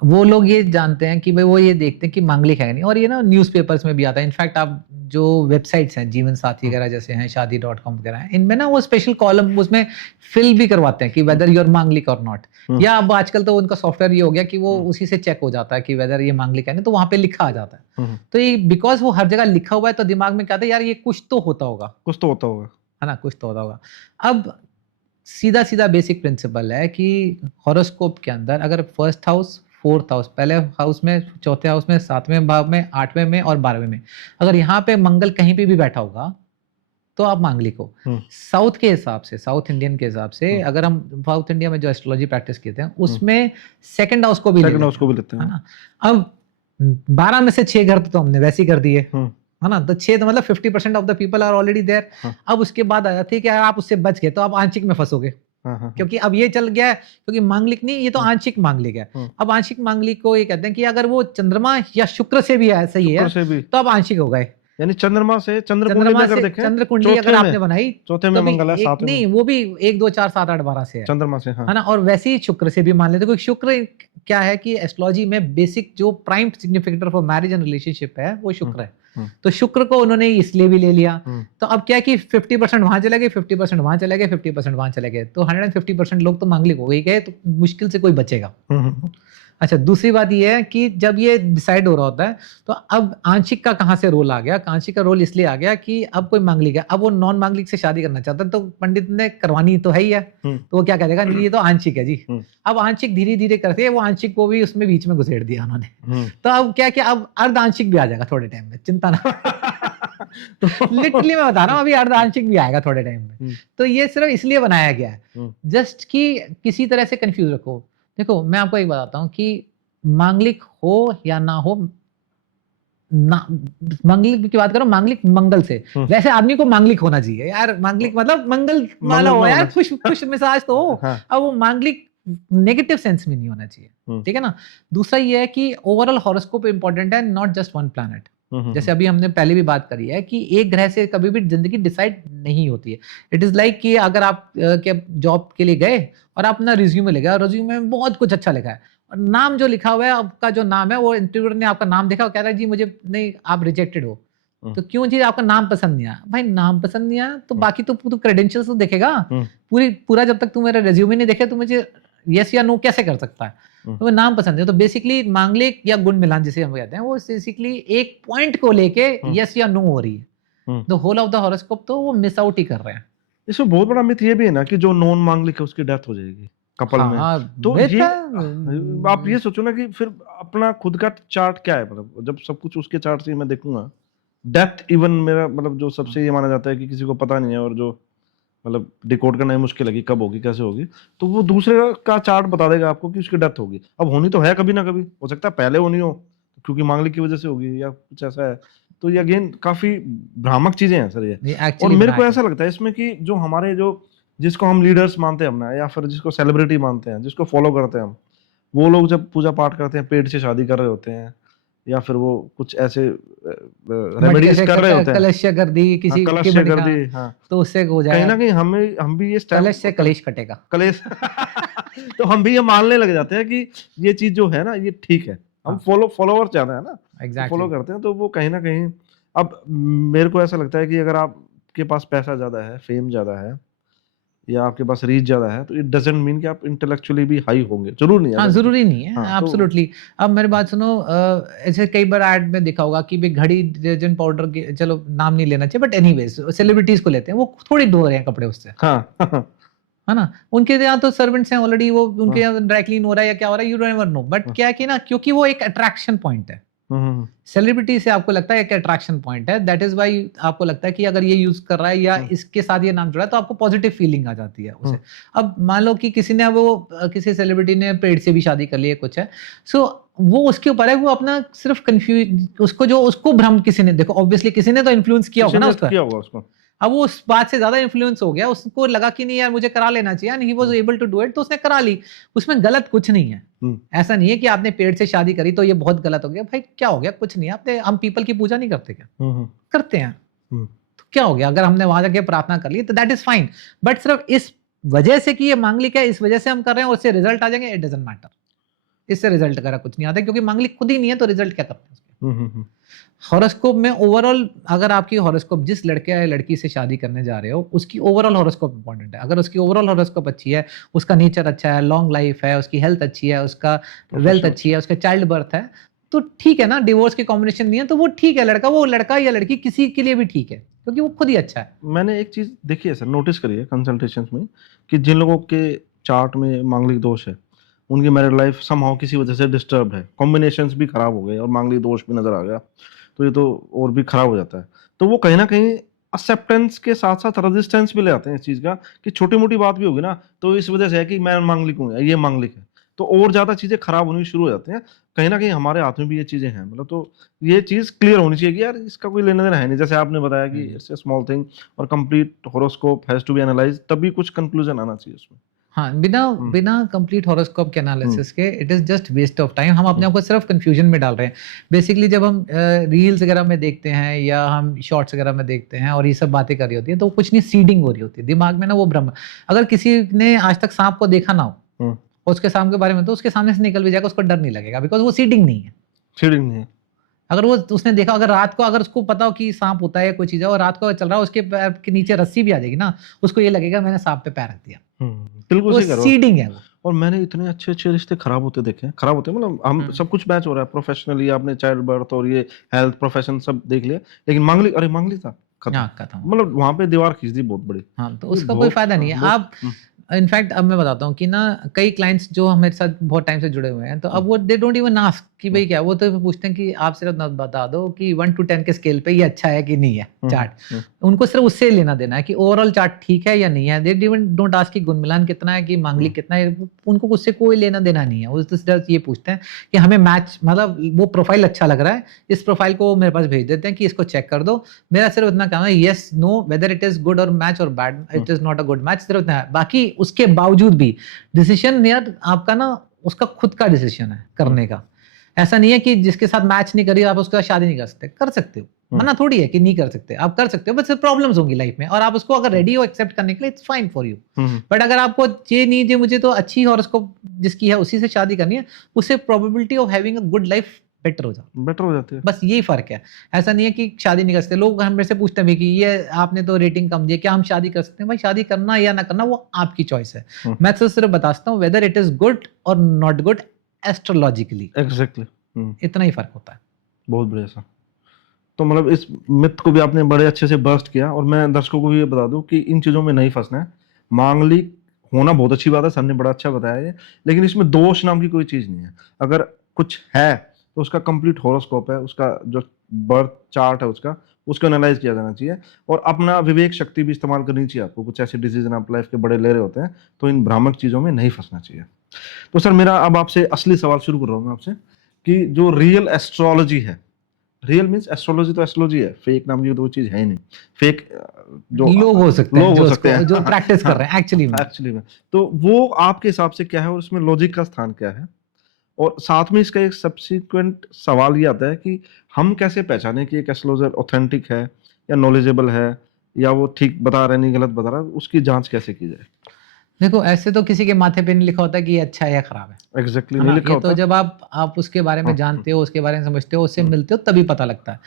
वो लोग ये जानते हैं कि भाई वो ये देखते हैं कि मांगलिक है नहीं, और ये ना न्यूज़पेपर्स में भी आता है। इनफैक्ट आप जो वेबसाइट्स हैं जीवन साथी वगैरह जैसे हैं, शादी.com वगैरह हैं, इनमें ना वो स्पेशल कॉलम उसमें फिल भी करवाते हैं कि वेदर यू आर मांगलिक और नॉट। हम्म, या अब आजकल तो उनका सॉफ्टवेयर ये हो गया कि वो हम्म, उसी से चेक हो जाता है कि वेदर ये मांगलिक है नहीं, तो वहाँ पे लिखा आ जाता है। हम्म, तो ये बिकॉज़ वो हर जगह लिखा हुआ है तो दिमाग में क्या आता है, यार ये कुछ तो होता होगा, कुछ तो होता होगा। है ना? कुछ तो होता होगा। अब सीधा-सीधा बेसिक प्रिंसिपल है कि हॉरोस्कोप के अंदर अगर फर्स्ट हाउस, फोर्थ हाउस, पहले हाउस में, चौथे हाउस में, 7वें भाव में, 8वें में और 12वें में, अगर यहाँ पे मंगल कहीं पे भी बैठा होगा, तो आप मांगलिक हो। हम्म, साउथ के हिसाब से, साउथ इंडियन के हिसाब से, हम्म, अगर हम साउथ इंडिया में जो एस्ट्रोलॉजी प्रैक्टिस करते हैं, उसमें सेकंड हाउस को भी ले सेकंड लेते हाउस को हैं, भी लेते है हैं। ना? अब 12 में से 6 घर तो हमने वैसे ही कर दिए, हम्म, है ना? तो 6 तो मतलब 50% of the people are already there. हाँ, अब उसके बाद आ जाती है कि अगर आप उससे बच गए, तो आप आंशिक में फँसोगे। हाँ, हाँ, क्योंकि अब ये चल गया है, क्योंकि मांगलिक नहीं, ये तो हम्म, आंशिक मांगलिक है। हम्म, अब आंशिक मांगलिक को ये कहते हैं कि अगर वो चंद्रमा या शुक्र से भी ऐसा ही शुक्र है, से भी, तो आप आंशिक हो गए। यानी चंद्रमा से चंद्र कुंडली में चंद्रमा अगर से देखें, चंद्र कुंडली अगर चौथे आपने में, बनाई, चौथे में तो भी मंगल है, एक सातवें में नहीं, वो भी 1, 2, 4, 7, 8, 12 से है चंद्रमा से, हाँ। ना? और वैसे ही शुक्र से भी मान लेते, क्योंकि शुक्र क्या है कि एस्ट्रोलॉजी में बेसिक जो prime significator for marriage and relationship है, वो शुक्र है। हम्म, तो शुक्र को उन्होंने इसलिए भी ले लिया। हम्म, तो अब क्या है कि 50% वहां चले गए, 50% वहां चले गए, 50% वहां चले गए, तो 150% लोग तो मांगलिक हो ही गए, तो मुश्किल से कोई बचेगा। हम्म, अच्छा, दूसरी बात ये है कि जब ये डिसाइड हो रहा होता है, तो अब आंशिक का कहाँ से रोल आ गया? आंशिक का रोल इसलिए आ गया कि अब कोई मांगलिक है, अब वो नॉन मांगलिक से शादी करना चाहता है, तो पंडित ने करवानी तो है ही है, हम्म, तो वो क्या कहेगा, नहीं ये तो आंशिक है जी। हम्म, अब आंशिक धीरे-धीरे करके वो आंशिक को भी उसमें बीच में घुसेड़ दिया उन्होंने। हम्म। तो अब क्या है कि अब अर्ध आंशिक भी आ जाएगा थोड़े टाइम में, चिंता ना तो लिटरली मैं बता रहा हूँ, अभी अर्ध आंशिक भी आएगा थोड़े टाइम में। हम्म, तो ये सिर्फ इसलिए बनाया गया है, हम्म, जस्ट कि किसी तरह से कंफ्यूज रखो। देखो, मैं आपको एक बताता हूँ कि मांगलिक हो या ना हो, ना मांगलिक की बात करो, मांगलिक मंगल से, हम्म। वैसे आदमी को मांगलिक होना चाहिए यार। मांगलिक मतलब मंगल वाला मंगल हो में यार, होना खुश खुश मिजाज तो हो। हाँ। अब वो मांगलिक नेगेटिव सेंस में नहीं होना चाहिए, हम्म, ठीक है ना? दूसरा ये है कि ओवरऑल हॉरोस्कोप इंपॉर्टेंट है, नॉट जस्ट वन प्लैनेट। जैसे अभी हमने पहले भी बात करी है कि एक ग्रह से कभी भी जिंदगी डिसाइड नहीं होती है। इट इज लाइक कि अगर आप के जॉब के लिए गए और आप अपना रिज्यूमे ले गए, और रिज्यूमे में बहुत कुछ अच्छा लिखा है, और नाम जो लिखा हुआ है, आपका जो नाम है, वो इंटरव्यूअर ने आपका नाम देखा और कह रहा है जी मुझे नहीं, आप रिजेक्टेड हो। हम्म, तो क्यों जी? आपका नाम पसंद नहीं आया। भाई नाम पसंद नहीं आया तो हम्म, बाकी तो तू क्रेडेंशियल्स तो देखेगा। हम्म, पूरा जब तक तू मेरा रिज्यूमे नहीं देखे, तो मुझे यस या नो कैसे कर सकता है? हम्म, तो नाम पसंद है। तो बेसिकली मांगलिक या गुण मिलान जिसे हम कहते हैं, वो बेसिकली एक पॉइंट को लेके हम्म, यस या नो हो रही है। Hmm. The whole of the horoscope तो वो मिस आउट ही कर रहे हैं। इसमें बहुत बड़ा मिथ ये भी है ना कि जो नॉन मांगलिक है उसकी डेथ हो जाएगी कपल में। हाँ, तो मिथ ये है। आप ये सोचो ना कि फिर अपना खुद का चार्ट क्या है, मतलब जब सब कुछ उसके चार्ट से ही मैं देखूंगा, डेथ इवन मेरा मतलब जो सबसे ये माना जाता है कि किसी को पता नहीं है, और जो मतलब डिकोड करना ही मुश्किल है कि कब होगी कैसे होगी, तो वो दूसरे का चार्ट बता देगा आपको कि उसकी डेथ होगी। अब होनी तो है कभी ना कभी, हो सकता है पहले होनी हो क्योंकि मांगलिक की वजह से होगी या कुछ ऐसा है। तो ये अगेन काफी भ्रामक चीजें हैं सर ये। ये और एक्चुअली मेरे को ऐसा लगता है इसमें कि जो हमारे जो जिसको हम लीडर्स मानते हैं अपना, या फिर जिसको सेलिब्रिटी मानते हैं, जिसको फॉलो करते हैं हम, वो लोग जब पूजा पाठ करते हैं पेट से शादी कर रहे होते हैं, या फिर वो कुछ ऐसे मटके रेमेडीज से कर रहे होते हैं, कलश कर दी हाँ, किसी कलश की से बनी, कर हाँ, दी, हाँ, तो उससे हो कहीं ना जाएगा, कहीं हम भी ये कलश से स्टेप कलेश कटेगा। कलेश तो हम भी ये मानने लग जाते हैं कि ये चीज जो है ना ये ठीक है। हम हाँ, फॉलोअर्स ज्यादा है ना, तो एग्जैक्टली। फॉलो करते हैं, तो वो कहीं ना कहीं। अब मेरे को ऐसा लगता है कि अगर आपके पास पैसा ज्यादा है, फेम ज्यादा है, या आपके पास रीच ज्यादा है, तो इट डजंट मीन कि आप इंटेलेक्चुअली भी हाई होंगे, जरूर नहीं है हाँ, अगर। जरूरी नहीं है, हाँ, तो एब्सोल्युटली। अब मेरी बात सुनो, ऐसे कई बार ऐड में देखा होगा कि भाई घड़ी, डिटर्जेंट पाउडर की, चलो नाम नहीं लेना चाहिए, बट एनीवेज सेलिब्रिटीज को लेते हैं, वो थोड़ी धो रहे हैं कपड़े उससे, हाँ, है ना? उनके यहाँ तो सर्वेंट्स हैं ऑलरेडी, वो उनके हाँ, यहाँ ड्राई क्लीन हो रहा है या क्या हो रहा है, यू नेवर नो। बट क्या है कि ना, क्योंकि वो एक अट्रैक्शन पॉइंट है, हम्म, सेलिब्रिटी से आपको लगता है एक अट्रैक्शन पॉइंट है, दैट इज वाई आपको लगता है कि अगर ये यूज कर रहा है या इसके साथ ये नाम जुड़ा है, तो आपको पॉजिटिव फीलिंग आ जाती है उसे। अब मान लो कि किसी ने किसी सेलिब्रिटी ने पेड़ से भी शादी कर ली है, कुछ है, सो वो उसके ऊपर है, वो अपना सिर्फ कंफ्यूज, उसको भ्रम किसी ने, देखो ऑब्वियसली किसी ने तो इन्फ्लुएंस किया होगा ना किसी ने उस पर, किया होगा उसको। अब वो उस बात से ज्यादा इन्फ्लुएंस हो गया, उसको लगा कि नहीं यार मुझे करा लेना चाहिए, and he was able to do it, तो उसने करा ली। उसमें गलत कुछ नहीं है। ऐसा नहीं है कि आपने पेड़ से शादी करी तो ये बहुत गलत हो गया। भाई क्या हो गया, कुछ नहीं। आपने, हम पीपल की पूजा नहीं करते क्या? करते हैं। तो क्या हो गया अगर हमने वहां जाके प्रार्थना कर ली, तो दैट इज फाइन। बट सिर्फ इस वजह से कि ये मांगलिक है, इस वजह से हम कर रहे हैं और उससे रिजल्ट आ जाएंगे, इट डजंट मैटर। इससे रिजल्ट वगैरह कुछ नहीं आता, क्योंकि मांगलिक खुद ही नहीं है, तो रिजल्ट क्या करते हैं उसके? हॉरोस्कोप में ओवरऑल, अगर आपकी हॉरोस्कोप, जिस लड़के या लड़की से शादी करने जा रहे हो, उसकी ओवरऑल हॉरोस्कोप इंपॉर्टेंट है। अगर उसकी ओवरऑल हॉरोस्कोप अच्छी है, उसका नेचर अच्छा है, लॉन्ग लाइफ है, उसकी हेल्थ अच्छी है, उसका वेल्थ अच्छी है, उसका चाइल्ड बर्थ है, तो ठीक है ना। डिवोर्स की कॉम्बिनेशन नहीं है तो वो ठीक है। लड़का, वो लड़का या लड़की किसी के लिए भी ठीक है, क्योंकि वो खुद ही अच्छा है। मैंने एक चीज देखी है सर, नोटिस करी है कंसल्टेशंस में, कि जिन लोगों के चार्ट में मांगलिक दोष है, उनकी मैरिड लाइफ समहाउ किसी वजह से डिस्टर्ब्ड है, कॉम्बिनेशंस भी खराब हो गए और मांगलिक दोष भी नजर आ गया, तो ये तो और भी खराब हो जाता है। तो वो कहीं ना कहीं एक्सेप्टेंस के साथ साथ रेजिस्टेंस भी ले आते हैं इस चीज का, कि छोटी मोटी बात भी होगी ना तो इस वजह से है कि मैं मांगलिक हूँ, ये मांगलिक है, तो और ज्यादा चीजें खराब होनी शुरू हो जाती हैं। कहीं ना कहीं हमारे हाथ में भी ये चीजें हैं, मतलब तो ये चीज क्लियर होनी चाहिए कि यार इसका कोई लेना देना है नहीं, जैसे आपने बताया कि इट्स ए स्मॉल थिंग और complete horoscope has to be analyse, तभी कुछ कंक्लूजन आना चाहिए उसमें। हाँ, बिना कंप्लीट हॉरोस्कोप के एनालिसिस के it is just waste of time. हम अपने आप को सिर्फ कंफ्यूजन में डाल रहे हैं। बेसिकली जब हम रील्स वगैरह में देखते हैं या हम शॉर्ट्स वगैरह में देखते हैं और ये सब बातें कर रही होती है, तो कुछ नहीं, सीडिंग हो रही होती है दिमाग में ना, वो भ्रम। अगर किसी ने आज तक सांप को देखा ना हो और उसके सांप के बारे में, तो उसके सामने से निकल भी जाएगा, उसको डर नहीं लगेगा, बिकॉज वो सीडिंग नहीं है। फीलिंग नहीं है। अगर वो उसने देखा, अगर रात को, अगर उसको पता हो कि सांप होता है कोई चीज है और रात को चल रहा है, उसके पैर के नीचे रस्सी भी आ जाएगी ना, उसको ये लगेगा मैंने सांप पे पैर रख दिया। बिल्कुल वो सही कह रहे हो। सीडिंग है वो। और मैंने इतने अच्छे अच्छे रिश्ते खराब होते देखे हैं, खराब होते हैं, मतलब हम सब कुछ मैच हो रहा है प्रोफेशनली, आपने चाइल्ड बर्थ और ये हेल्थ प्रोफेशन सब देख लिया, लेकिन मांगलिक, अरे मांगलिक था खत्म, हाँ, खत्म। मतलब वहां पे दीवार खींच दी बहुत बड़ी। हाँ, तो ये उसका कोई बहुत फायदा नहीं है। बहुत आप इनफैक्ट, अब मैं बताता हूँ कि ना, कई क्लाइंट्स जो हमारे साथ बहुत टाइम से जुड़े हुए हैं, तो अब वो दे डोंट इवन आस्क कि भाई क्या, वो तो पूछते हैं कि आप सिर्फ बता दो कि 1 to 10 के स्केल पे ये अच्छा है कि नहीं है चार्ट। उनको सिर्फ उससे लेना देना है कि ओवरऑल चार्ट ठीक है या नहीं है। दे इवन डोंट आस्क कि गुण मिलान कितना है, कि मांगलिक कितना है, उनको उससे कोई लेना देना नहीं है। वो सिर्फ ये पूछते हैं कि हमें मैच, मतलब वो प्रोफाइल अच्छा लग रहा है, इस प्रोफाइल को मेरे पास भेज देते हैं कि इसको चेक कर दो। मेरा सिर्फ इतना कहना है, yes no, whether it is good और मैच और bad, it is not a good match, सिर्फ इतना है। बाकी उसके बावजूद भी डिसीजन यार आपका ना, उसका खुद का डिसीजन है करने का। ऐसा नहीं है कि जिसके साथ मैच नहीं करी आप उसके साथ शादी नहीं कर सकते, कर सकते हो। मना थोड़ी है कि नहीं कर सकते, आप कर सकते हो, बस प्रॉब्लम्स होंगी लाइफ में, और आप उसको अगर रेडी हो एक्सेप्ट करने के लिए, it's fine for you. But अगर आपको ये नहीं, जो मुझे तो अच्छी हॉरोस्कोप जिसकी है उसी से शादी करनी है, उससे probability of having a good life better हो जाती है। बस यही फर्क है। ऐसा नहीं है कि शादी नहीं कर सकते। लोग हम मेरे से पूछते हैं भी कि ये आपने तो रेटिंग कम दी है, क्या हम शादी कर सकते हैं? भाई, शादी करना या ना करना वो आपकी चॉइस है। मैं तो सिर्फ बता सकता हूँ वेदर इट इज गुड और नॉट गुड एस्ट्रोलॉजिकली। एग्जैक्टली, इतना ही फर्क होता है। बहुत बढ़िया सर। तो मतलब इस मिथ को भी आपने बड़े अच्छे से बर्स्ट किया, और मैं दर्शकों को भी ये बता दूं कि इन चीजों में नहीं फंसना है। मांगलिक होना बहुत अच्छी बात है, सर ने बड़ा अच्छा बताया है, लेकिन इसमें दोष नाम की कोई चीज नहीं है। अगर कुछ है तो उसका कंप्लीट हॉरोस्कोप है, उसका जो बर्थ चार्ट है उसको एनालाइज किया जाना चाहिए, और अपना विवेक शक्ति भी इस्तेमाल करनी चाहिए आपको। कुछ ऐसे डिसीजन आप लाइफ के बड़े ले रहे होते हैं तो इन भ्रामक चीजों में नहीं फंसना चाहिए। तो सर मेरा अब आपसे असली सवाल शुरू कर रहा हूँ मैं आपसे, कि जो रियल एस्ट्रोलॉजी है, रियल मींस एस्ट्रोलॉजी तो एस्ट्रोलॉजी है, फेक नाम की तो वो चीज है ही नहीं। फेक जो लोग हो सकते हैं, जो प्रैक्टिस कर रहे हैं एक्चुअली में, तो वो आपके हिसाब से क्या है और उसमें लॉजिक का स्थान क्या है? और साथ में इसका एक सब्सिक्वेंट सवाल ये आता है कि हम कैसे पहचाने कि एक एस्ट्रोलॉजर ऑथेंटिक है या नॉलेजेबल है, या वो ठीक बता रहा है नहीं गलत बता रहा है, उसकी जांच कैसे की जाए? देखो, ऐसे तो किसी के माथे पे नहीं लिखा होता कि ये अच्छा है या खराब है। एग्जैक्टली नहीं लिखा ये होता। तो जब आप उसके बारे में जानते हो, उसके बारे में समझते हो, उससे मिलते हो, तभी पता लगता है।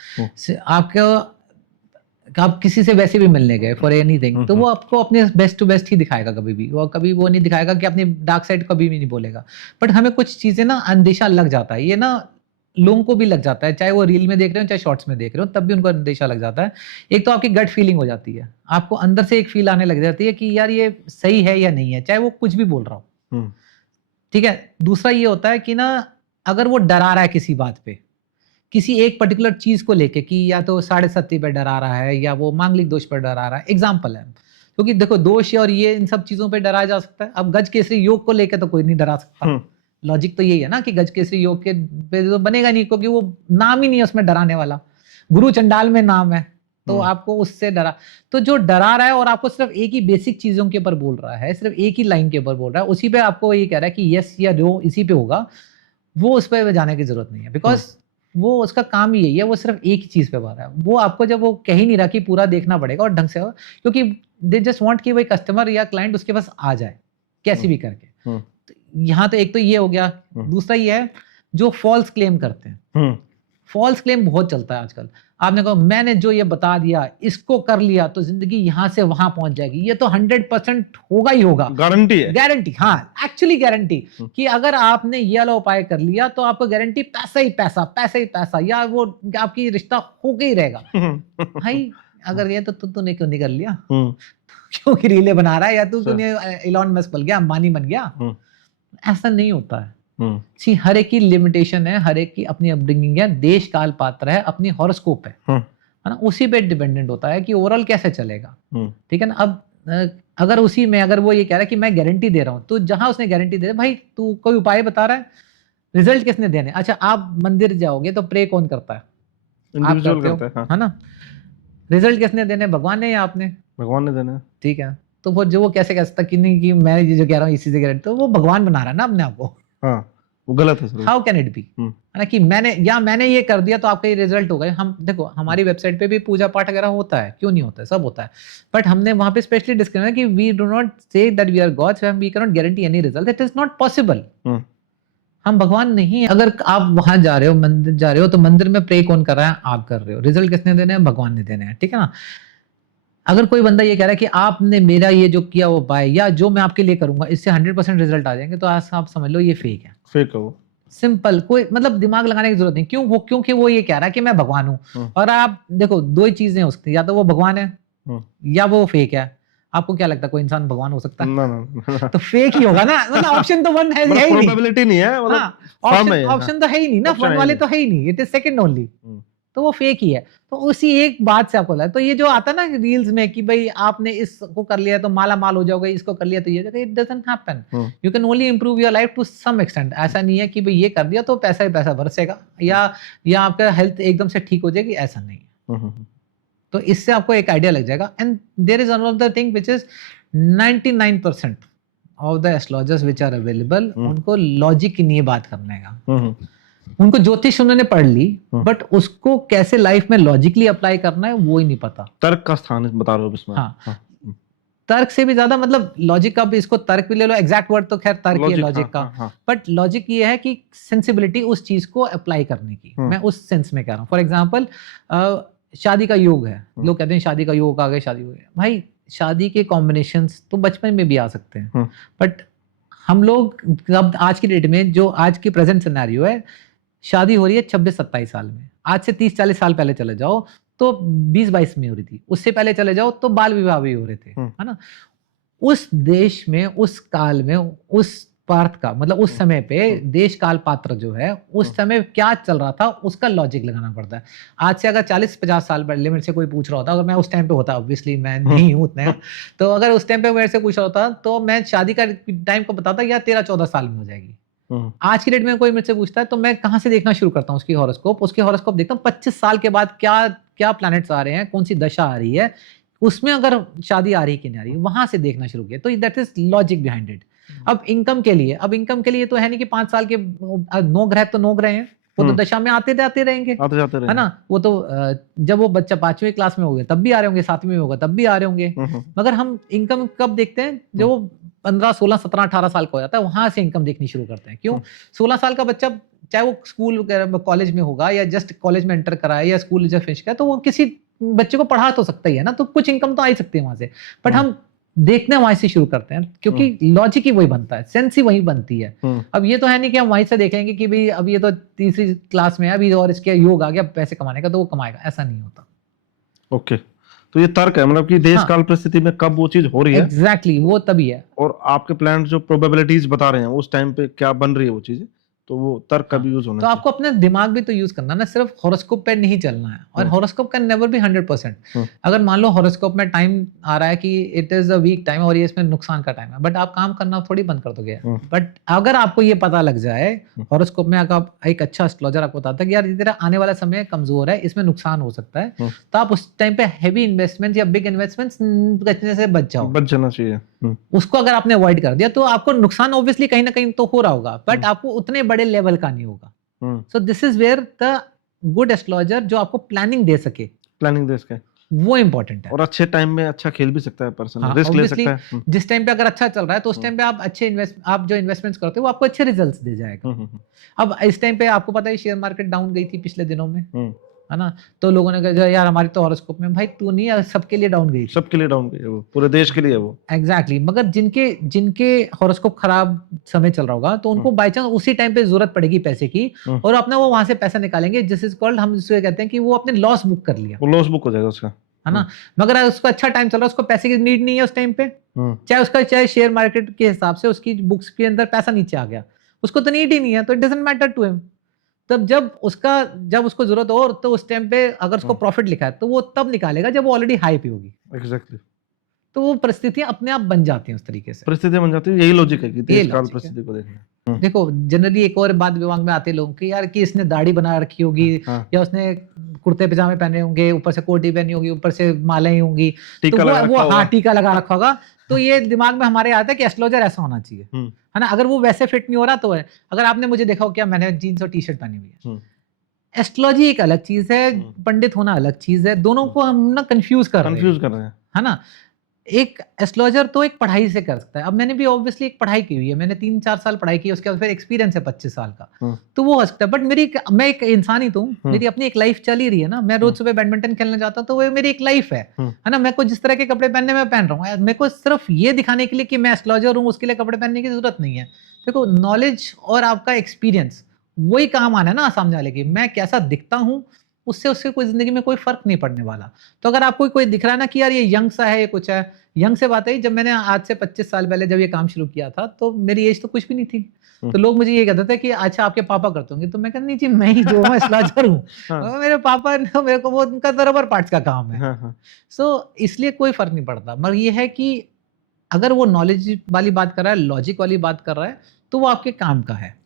आप किसी से वैसे भी मिलने गए फॉर एनीथिंग, तो वो आपको अपने बेस्ट टू बेस्ट ही दिखाएगा कभी भी। वो कभी वो नहीं दिखाएगा कि अपनी डार्क साइड कभी भी नहीं बोलेगा। बट हमें कुछ चीजें ना अंदेशा लग जाता है, ये ना लोगों को भी लग जाता है, चाहे वो रील में देख रहे हो चाहे शॉर्ट्स में देख रहे हो, तब भी उनको अंदेशा लग जाता है। एक तो आपकी गट फीलिंग हो जाती है, आपको अंदर से एक फील आने लग जाती है कि यार ये सही है या नहीं है, चाहे वो कुछ भी बोल रहा हो। ठीक है। दूसरा ये होता है कि ना, अगर वो डरा रहा है किसी बात पे, किसी एक पर्टिकुलर चीज को लेके, कि या तो 7.5 पे डरा रहा है या वो मांगलिक दोष पर डरा रहा है, एग्जाम्पल है। क्योंकि देखो, दोष और ये इन सब चीजों पे डराया जा सकता है। अब गज केसरी योग को लेके तो कोई नहीं डरा सकता। लॉजिक तो यही है ना कि गज केसरी योग के पे तो बनेगा नहीं, क्योंकि वो नाम ही नहीं है उसमें डराने वाला। गुरु चंडाल में नाम है, तो आपको उससे डरा, तो जो डरा रहा है और आपको सिर्फ एक ही बेसिक चीजों के ऊपर बोल रहा है, सिर्फ एक ही लाइन के ऊपर बोल रहा है, उसी पे आपको ये कह रहा है कि यस या नो इसी पे होगा, वो उस पर जाने की जरूरत नहीं है, बिकॉज वो उसका काम ही यही है, वो सिर्फ एक ही चीज पे बोल रहा है। वो आपको जब वो कह ही नहीं रहा कि पूरा देखना पड़ेगा और ढंग से हो, क्योंकि दे जस्ट वांट कि भाई कस्टमर या क्लाइंट उसके पास आ जाए कैसे भी करके। यहाँ तो एक तो ये हो गया, दूसरा ये है जो फॉल्स क्लेम करते हैं। फॉल्स क्लेम बहुत चलता है आजकल। आपने कहा मैंने जो ये बता दिया, इसको कर लिया तो जिंदगी यहां से वहां पहुंच जाएगी, ये तो 100% होगा ही होगा, गारंटी है, गारंटी। हाँ, एक्चुअली गारंटी कि अगर आपने ये वाला उपाय कर लिया तो आपको गारंटी पैसा ही पैसा, पैसा ही पैसा, या वो आपकी रिश्ता होके ही रहेगा। भाई अगर ये तो तूने क्यों नहीं कर लिया? क्योंकि रीले बना रहा है, या तूने इलॉन मस्क बन गया, अंबानी बन गया? ऐसा नहीं होता है। सी हर एक की लिमिटेशन है, हर एक की अपनी अपब्रिंगिंग है, देश काल पात्र है, अपनी हॉरोस्कोप है ना, उसी पे डिपेंडेंट होता है कि ओवरऑल कैसे चलेगा। ठीक है ना। अब अगर उसी में अगर वो ये कह रहा है कि मैं गारंटी दे रहा हूं, तो जहां उसने गारंटी दे, भाई तू कोई उपाय बता रहा है, रिजल्ट किसने देने? अच्छा, आप मंदिर जाओगे तो प्रे कौन करता है? आप करते हो, है ना। रिजल्ट किसने देने? भगवान ने या आपने? भगवान ने देने। ठीक है, तो वो जो वो कैसे कह सकता कि नहीं कि मैं जो कह रहा हूँ इसी से गारंटी, तो वो भगवान बना रहा है ना अपने आप को। हाँ, वो गलत है। हाउ कैन इट बी, है ना, कि मैंने ये कर दिया तो आपका ये रिजल्ट होगा। हम देखो हमारी वेबसाइट पे भी पूजा पाठ वगैरह होता है, क्यों नहीं होता है, सब होता है, बट हमने वहां पे स्पेशली डिस्क्लेमर कि we do not say that we are gods, we can not guarantee any result, it is not possible. हम भगवान नहीं है। अगर आप वहां जा रहे हो, मंदिर जा रहे हो, तो मंदिर में प्रे कौन कर रहा है? आप कर रहे हो। रिजल्ट किसने देने हैं? भगवान ने देने हैं। ठीक है ना। अगर कोई बंदा ये कह रहा है कि आपने मेरा ये जो किया वो बाय, या जो मैं आपके लिए करूंगा इससे 100% रिजल्ट आ जाएंगे, तो आप समझ लो ये फेक है। फेक है वो। सिंपल, कोई मतलब दिमाग लगाने की जरूरत नहीं। क्यों? क्योंकि वो ये कह रहा है कि मैं भगवान हूं। और आप देखो, दो ही चीजें हो सकती है, या तो वो भगवान है या वो फेक है। आपको क्या लगता है कोई इंसान भगवान हो सकता है? ना। तो फेक ही होगा ना, मतलब ऑप्शन तो वन है ही नहीं, प्रोबेबिलिटी नहीं है, मतलब ऑप्शन तो है ही नहीं ना, वन वाले तो है ही नहीं, इट इज सेकंड ओनली, तो वो फेक ही है। तो उसी एक बात से आपको लगा, तो ये जो आता ना रील्स में कि भाई आपने इसको कर लिया तो माला माल हो जाओगे, इसको कर लिया तो ये, it doesn't happen. You can only improve your life to some extent. ऐसा नहीं है कि भाई ये कर दिया तो पैसा ही पैसा बरसेगा, या आपका हेल्थ एकदम से ठीक हो जाएगी, ऐसा नहीं है। तो इससे आपको एक आइडिया लग जाएगा। And there is another thing which is 99% of the astrologers which are available, उनको लॉजिक की नहीं बात करने का। उनको ज्योतिष उन्होंने पढ़ ली, बट उसको कैसे लाइफ में लॉजिकली अप्लाई करना है वो ही नहीं पता। तर्क का स्थान बता रहे हो इसमें। हाँ। तर्क से भी ज्यादा, मतलब लॉजिक का भी, इसको तर्क भी ले लो, एग्जैक्ट वर्ड तो खैर तर्क ही है लॉजिक का, बट लॉजिक ये है कि सेंसिबिलिटी उस चीज को अप्लाई करने की। मैं उस सेंस में कह रहा हूँ। फॉर एग्जाम्पल, शादी का योग है, लोग कहते हैं शादी का योग आ गया, शादी हो गया। भाई शादी के कॉम्बिनेशंस तो बचपन में भी आ सकते हैं, बट हम लोग अब आज की डेट में, जो आज की प्रेजेंट सिनेरियो है, शादी हो रही है 26-27 साल में। आज से 30-40 साल पहले चले जाओ तो 20-22 में हो रही थी, उससे पहले चले जाओ तो बाल विवाह भी हो रहे थे, है ना। उस देश में, उस काल में, उस पार्थ का मतलब उस समय पे देश काल पात्र जो है, उस समय क्या चल रहा था उसका लॉजिक लगाना पड़ता है। आज से अगर 40-50 साल पहले मेरे से कोई पूछ रहा होता, अगर मैं उस टाइम पे होता, ऑब्वियसली मैं नहीं हूँ उतना, तो अगर उस टाइम पे मेरे से पूछ रहा होता तो मैं शादी का टाइम को बताता या 13-14 साल में हो जाएगी। आज की डेट में कोई मुझसे पूछता है तो मैं कहां से देखना शुरू करता हूँ? उसकी हॉरोस्कोप देखता हूँ 25 साल के बाद क्या क्या प्लैनेट्स आ रहे हैं, कौन सी दशा आ रही है, उसमें अगर शादी आ रही है कि नहीं आ रही है, वहां से देखना शुरू किया। तो that is logic behind it. अब इनकम के लिए तो है नहीं कि 5 साल के 9 ग्रह तो 9 ग्रह हैं, वो तो दशा में आते जाते रहेंगे, है ना। वो तो जब वो बच्चा 5वीं क्लास में हो गया तब भी आ रहे होंगे, 7वीं में होगा तब भी आ रहे होंगे। मगर हम इनकम कब देखते हैं? जो 15, 16, 17, 18 साल का हो जाता है, वहां से इनकम देखनी शुरू करते हैं। क्यों? 16 साल का बच्चा, चाहे वो स्कूल कॉलेज में होगा या जस्ट कॉलेज में एंटर करा है या स्कूल जब फिनिश किया, तो वो किसी बच्चे को पढ़ा तो सकता ही है ना, तो कुछ इनकम तो आ ही सकती है वहां से। बट हम देखने वहीं से शुरू करते हैं, क्योंकि लॉजिक ही वही बनता है, सेंस ही वही बनती है। अब ये तो है नहीं कि हम वहीं से देखेंगे कि भाई अब ये तो 3री क्लास में है अभी और इसके योग आ गया पैसे कमाने का तो वो कमाएगा, ऐसा नहीं होता। ओके, तो ये तर्क है, मतलब कि देश काल परिस्थिति में कब वो चीज हो रही है, एग्जैक्टली वो तभी है। और आपके प्लान जो प्रोबेबिलिटीज बता रहे हैं उस टाइम पे क्या बन रही है वो चीज, तो वो तर्क का हाँ, भी यूज होना तो चाहिए। आपको अपना दिमाग भी तो यूज करना है ना, सिर्फ हॉरोस्कोप पे नहीं चलना है। और hmm. Horoscope can never be 100%। Hmm. अगर मान लो हॉरोस्कोप में टाइम आ रहा है कि it is a weak time और ये इसमें नुकसान का टाइम है, बट आप काम करना थोड़ी बंद कर दोगे। हम्म। बट अगर आपको ये पता लग जाए हम्म। हॉरोस्कोप में, अगर आप एक अच्छा एस्ट्रोलॉजर आपको बताता है कि यार ये तेरा आने वाला समय कमजोर है, इसमें नुकसान हो सकता है, हम्म। तो आप उस टाइम पे हैवी इन्वेस्टमेंट या बिग इन्वेस्टमेंट्स करने से बच जाओ। बच जाना चाहिए। हम्म। उसको अगर आपने अवॉइड कर दिया तो आपको नुकसान ऑब्वियसली कहीं ना कहीं तो हो रहा होगा, बट हम्म। आपको उतने बड़े लेवल का नहीं होगा। Hmm. So this is where the good astrologer जो आपको प्लानिंग दे सके, प्लानिंग दे इसके, वो इंपॉर्टेंट है। और अच्छे टाइम में अच्छा खेल भी सकता है पर्सन, हाँ, रिस्क ले ऑब्वियसली सकता है। हम्म। जिस टाइम पे अगर अच्छा चल रहा है तो उस हम्म। टाइम पे आप जो इन्वेस्टमेंट्स करते हो वो आपको अच्छे रिजल्ट्स दे जाएगा। हम्म। हम्म। अब इस टाइम पे आपको पता है शेयर मार्केट डाउन गई थी पिछले दिनों में, हम्म। है ना? तो लोगों ने कहा यार हमारी तो हॉरोस्कोप में, भाई तू नहीं, यार सबके लिए डाउन गई थी। सबके लिए डाउन गई है वो, पूरे देश के लिए है वो। एग्जैक्टली मगर जिनके जिनके हॉरोस्कोप खराब समय चल रहा होगा तो उनको बाय चांस उसी टाइम पे जरूरत पड़ेगी पैसे की, हम्म। और अपना वो वहां से पैसा निकालेंगे, जिस इज कॉल्ड, हम जिसको कहते हैं कि वो अपने लॉस बुक कर लिया, वो लॉस बुक हो जाएगा उसका। है ना? मगर अगर उसको अच्छा टाइम चल रहा है, उसको पैसे की नीड नहीं है उस टाइम पे, हम्म। चाहे शेयर मार्केट के हिसाब से उसकी बुक्स के अंदर पैसा नीचे आ गया, उसको तो नीड ही नहीं है, तो it doesn't matter to him. तब जब उसको जरूरत हो, तो उस टाइम पे अगर उसको प्रॉफिट लिखा है तो वो तब निकालेगा जब वो ऑलरेडी हाई पे होगी। एग्जैक्टली। तो वो परिस्थितियां अपने आप बन जाती हैं उस तरीके से। परिस्थिति बन जाती है, यही लॉजिक है कि ये देश काल लॉजिक है। परिस्थिति को देखना। देखो जनरली एक और बात दिमाग में आते लोगों की, यार कि इसने दाढ़ी बना रखी होगी, हाँ। या उसने कुर्ते पजामे पहने होंगे, ऊपर से कोटी पहनी होगी, ऊपर से मालाएं होंगी, तो टीका लगा रखा वो होगा। हाँ टीका लगा रखा होगा, तो ये दिमाग में हमारे आता है कि एस्ट्रोलॉजर ऐसा होना चाहिए, है ना? अगर वो वैसे फिट नहीं हो रहा तो है। अगर आपने मुझे देखा हो क्या, मैंने जीन्स और टी शर्ट पहनी हुई है। एस्ट्रोलॉजी एक अलग चीज है, पंडित होना अलग चीज है, दोनों को हम ना कंफ्यूज कर रहे हैं, है ना? एक एस्ट्रोलॉजर तो एक पढ़ाई से कर सकता है। अब मैंने भी ऑब्वियसली एक पढ़ाई की हुई है, मैंने 3-4 साल पढ़ाई की है, उसके बाद फिर एक्सपीरियंस है 25 साल का, तो वो हो सकता है। बट मैं एक इंसान ही तो हूँ, मेरी अपनी एक लाइफ चल ही रही है ना। मैं रोज सुबह बैडमिंटन खेलने जाता हूँ, तो वो मेरी एक लाइफ है ना? मेरे को जिस तरह के कपड़े पहनने में पहन रहा हूँ, मेरे को सिर्फ ये दिखाने के लिए कि मैं एस्ट्रोलॉजर हूँ, उसके लिए कपड़े पहनने की जरूरत नहीं है। देखो नॉलेज और आपका एक्सपीरियंस वही काम आना है ना सामने वाले की। मैं कैसा दिखता हूँ उससे कोई जिंदगी में कोई फर्क नहीं पड़ने वाला। तो अगर आपको कोई दिख रहा है ना कि यार ये यंग सा है, ये कुछ है, यंग से बात है, जब मैंने आज से 25 साल पहले जब ये काम शुरू किया था तो मेरी एज तो कुछ भी नहीं थी। तो लोग मुझे ये कहते थे कि अच्छा आपके पापा करते होंगे, तो मैं कहता नहीं जी, मैं ही जो हूँ एस्ट्रोलॉजर हूँ। मेरे पापा ने मेरे को, वो उनका तो रबर पार्ट्स का काम है। सो इसलिए कोई फर्क नहीं पड़ता। मगर ये है कि अगर वो नॉलेज वाली बात कर रहा है, लॉजिक वाली बात कर रहा है, तो वो आपके काम का है।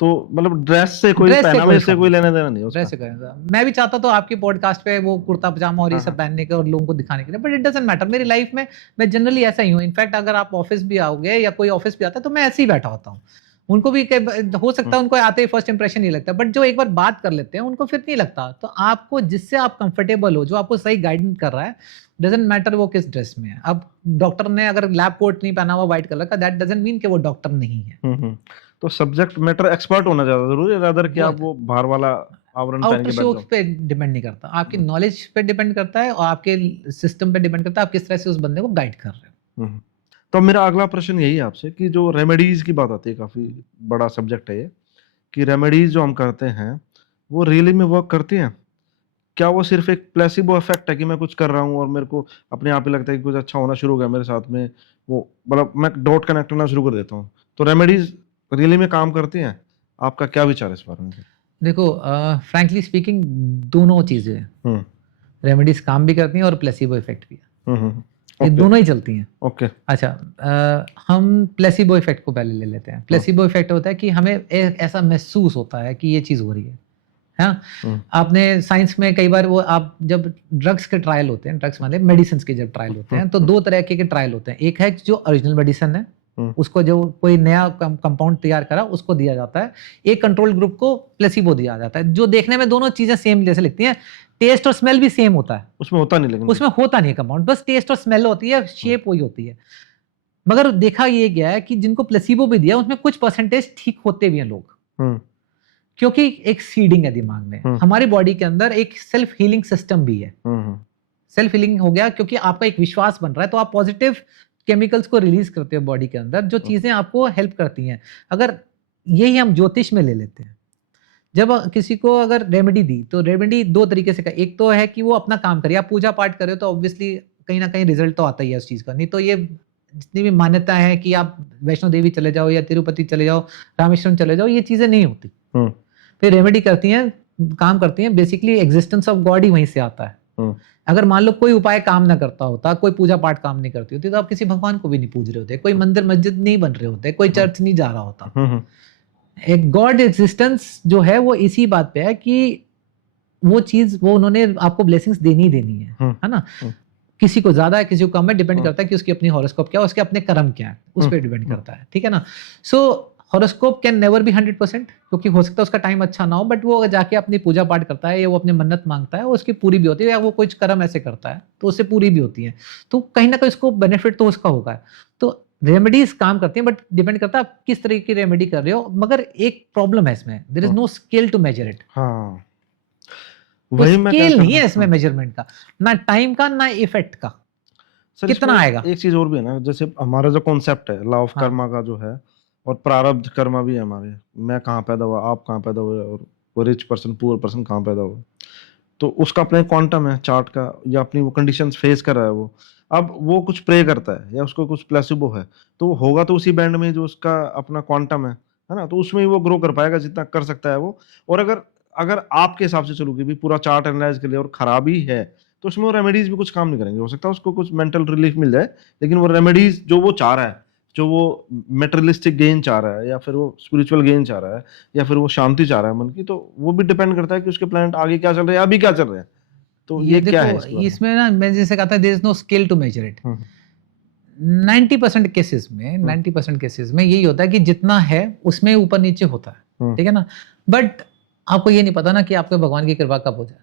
तो मतलब ड्रेस से कोई पहनावे से कोई लेना देना नहीं ड्रेस से करेगा। मैं भी चाहता तो आपके पॉडकास्ट पे वो कुर्ता पजामा और ये सब पहनने के और लोगों को दिखाने के लिए, बट इट डजंट मैटर। मेरी लाइफ में मैं जनरली ऐसा ही हूँ। इनफैक्ट अगर आप ऑफिस भी आओगे या कोई ऑफिस भी आता है तो मैं ऐसे ही बैठा होता हूँ। उनको भी हो सकता है उनको आते ही फर्स्ट इंप्रेशन नहीं लगता, बट जो एक बार बात कर लेते हैं उनको फिर नहीं लगता। तो आपको जिससे आप कंफर्टेबल हो, जो आपको सही गाइडेंस कर रहा है, डजंट मैटर वो किस ड्रेस में है। अब डॉक्टर ने अगर लैब कोट नहीं पहना हुआ व्हाइट कलर का, दैट डजंट मीन कि वो डॉक्टर नहीं है। तो सब्जेक्ट मैटर एक्सपर्ट होना ज्यादा जरूरी है, रादर कि आप वो बाहर वाला आवरण पहन के बैठ जाओ। पे डिपेंड नहीं करता, आपकी नॉलेज पे डिपेंड करता है और आपके सिस्टम पे डिपेंड करता है, आप किस तरह से उस बंदे को गाइड कर रहे हो। तो मेरा अगला प्रश्न यही है आपसे कि जो रेमेडीज की बात आती है, काफी बड़ा सब्जेक्ट है ये, कि रेमेडीज जो हम करते हैं वो रियली में वर्क करती हैं? क्या वो सिर्फ एक प्लेसिबो इफेक्ट है कि मैं कुछ कर रहा हूँ और मेरे को अपने आप ही लगता है कि कुछ अच्छा होना शुरू हो गया मेरे साथ में, वो मतलब मैं डॉट कनेक्ट करना शुरू कर देता हूँ? तो रेमेडीज रियली में काम करती हैं? आपका क्या विचार है इस बारे में? देखो फ्रैंकली स्पीकिंग दोनों चीजें हैं। रेमेडीज काम भी करती हैं और प्लेसिबो इफेक्ट भी है। ये दोनों ही चलती हैं। ओके। अच्छा, हम प्लेसिबो इफेक्ट को पहले ले लेते हैं। प्लेसिबो इफेक्ट होता है कि हमें ऐसा महसूस होता है कि ये चीज हो रही है। हाँ, आपने साइंस में कई बार वो, आप जब ड्रग्स के ट्रायल होते हैं, ड्रग्स वाले मेडिसिन के जब ट्रायल होते हैं, तो दो तरह के ट्रायल होते हैं। एक है जो ओरिजिनल मेडिसिन है, उसको जो कोई नया कंपाउंड तैयार करा उसको दिया जाता है। एक कंट्रोल ग्रुप को प्लेसिबो दिया जाता है, जो देखने में दोनों चीजें सेम जैसे लगती हैं। टेस्ट और स्मेल भी सेम होता है, उसमें होता नहीं, लेकिन उसमें होता नहीं है कंपाउंड, बस टेस्ट और स्मेल होती है, शेप वही होती है। मगर देखा ये गया है कि जिनको प्लेसिबो भी दिया उसमें कुछ परसेंटेज ठीक होते भी हैं लोग, क्योंकि एक सीडिंग है दिमाग में। हमारी बॉडी के अंदर एक सेल्फ हीलिंग सिस्टम भी है। सेल्फ हीलिंग हो गया क्योंकि आपका एक विश्वास बन रहा है, तो आप पॉजिटिव केमिकल्स को रिलीज करते हो बॉडी के अंदर, जो चीजें आपको हेल्प करती हैं। अगर यही हम ज्योतिष में ले लेते हैं, जब किसी को अगर रेमेडी दी, तो रेमेडी दो तरीके से कर, एक तो है कि वो अपना काम करे, आप पूजा पाठ करे तो ऑब्वियसली कहीं ना कहीं रिजल्ट तो आता ही है उस चीज का, नहीं तो ये जितनी भी मान्यता है कि आप वैष्णो देवी चले जाओ या तिरुपति चले जाओ, रामेश्वरम चले जाओ, ये चीजें नहीं होती। हम्म, फिर रेमेडी करती हैं, काम करती हैं, बेसिकली एग्जिस्टेंस ऑफ गॉड ही वहीं से आता है। हम्म, अगर मान लो कोई उपाय काम ना करता होता, कोई पूजा पाठ काम नहीं करती होती, तो आप किसी भगवान को भी नहीं पूज रहे होते, कोई मंदिर मस्जिद नहीं बन रहे होते, कोई चर्च नहीं जा रहा होता। हम्म, एक गॉड एग्जिस्टेंस जो है वो इसी बात पे है कि वो चीज वो उन्होंने आपको ब्लेसिंग्स देनी ही देनी है ना। किसी को ज्यादा है, किसी को कम है, डिपेंड करता है कि उसकी अपनी हॉरोस्कोप क्या है, उसके अपने कर्म क्या है, उस पर डिपेंड करता है, ठीक है ना। सो हॉरोस्कोप कैन नेवर बी 100%, क्योंकि हो सकता है उसका टाइम अच्छा ना हो, बट वो जाके अपनी पूजा पाठ करता है या वो अपनी मन्नत मांगता है, उसकी पूरी भी होती है, या वो कुछ कर्म ऐसे करता है तो उससे पूरी भी होती है, तो कहीं ना कहीं उसको बेनिफिट तो उसका होगा। तो रेमेडीज काम करती हैं, बट डिपेंड करता है आप किस तरह की रेमेडी कर रहे हो। मगर एक प्रॉब्लम है इसमें, there is no scale to measure it. हाँ तो वही मैं स्केल कहता नहीं हूँ। है इसमें मेजरमेंट का, ना टाइम का ना इफेक्ट का, सर कितना इसमें आएगा। एक चीज और भी है ना, जैसे हमारा जो कॉन्सेप्ट है लॉ ऑफ हाँ। कर्मा का जो है, और प्रारब्ध कर्मा भी है हमारे, मैं कहाँ पैदा हुआ, आप कहाँ पैदा हुए, और वो रिच पर्सन पुअर पर्सन कहाँ पैदा हुआ, तो उसका अपना क्वांटम है चार्ट का, या अपनी वो कंडीशंस फेस कर रहा है वो। अब वो कुछ प्रे करता है या उसको कुछ प्लेसिबो है, तो वो होगा तो उसी बैंड में जो उसका अपना क्वांटम है ना, तो उसमें ही वो ग्रो कर पाएगा जितना कर सकता है वो। और अगर अगर आपके हिसाब से चलोगे भी पूरा चार्ट एनालाइज कर लिया और खराबी है, तो उसमें वो रेमेडीज भी कुछ काम नहीं करेंगे। हो सकता है उसको कुछ मेंटल रिलीफ मिल जाए, लेकिन वो रेमेडीज जो वो चाह रहा है, जो वो मेटेरियलिस्टिक गेन चाह रहा है, या फिर वो स्पिरिचुअल गेन चाह रहा है, या फिर वो शांति चाह रहा है मन की, तो वो भी डिपेंड करता है कि उसके प्लैनेट आगे क्या चल रहे हैं, अभी क्या चल रहे हैं। तो ये क्या है देखो इसके बारे में? इसमें ना, मैं जैसे कहता है there is no scale to measure it. 90% cases में 90% केसेस में यही होता है कि जितना है उसमें ऊपर नीचे होता है, ठीक है ना। बट आपको ये नहीं पता ना कि आपके भगवान की कृपा कब हो जाए।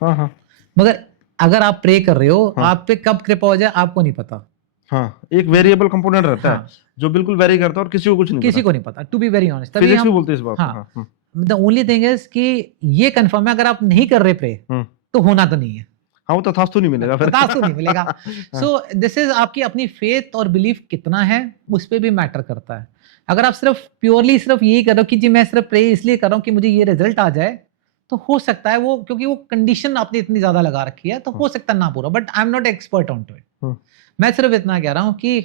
हाँ हाँ मगर अगर आप प्रे कर रहे हो, हाँ। आप पे कब कृपा हो जाए आपको नहीं पता। हाँ, एक वेरिएबल कंपोनेंट रहता हाँ, है जो बिल्कुल वेरी करता है और किसी को कुछ नहीं किसी पता। को नहीं पता, टू बी वेरी ऑनेस्ट। तभी फिजिक्स भी हम, बोलते हैं इस बात को। हाँ, हाँ, द ओनली थिंग इज कि ये कंफर्म है, अगर आप नहीं कर रहे प्रे तो होना तो नहीं है, हाँ, वो तथास्तु नहीं मिलेगा फिर। तथास्तु नहीं मिलेगा। सो दिस इज आपकी अपनी फेथ और बिलीफ कितना है उस पे भी मैटर करता है। अगर आप सिर्फ प्योरली सिर्फ यही कर रहे हो कि जी मैं सिर्फ प्रे इसलिए कर रहा हूँ कि मुझे ये रिजल्ट आ जाए, तो हो सकता है वो, क्योंकि वो कंडीशन आपने इतनी ज्यादा लगा रखी है, तो हो सकता है ना पूरा। But I am not expert on to it. मैं सिर्फ इतना कह रहा हूँ कि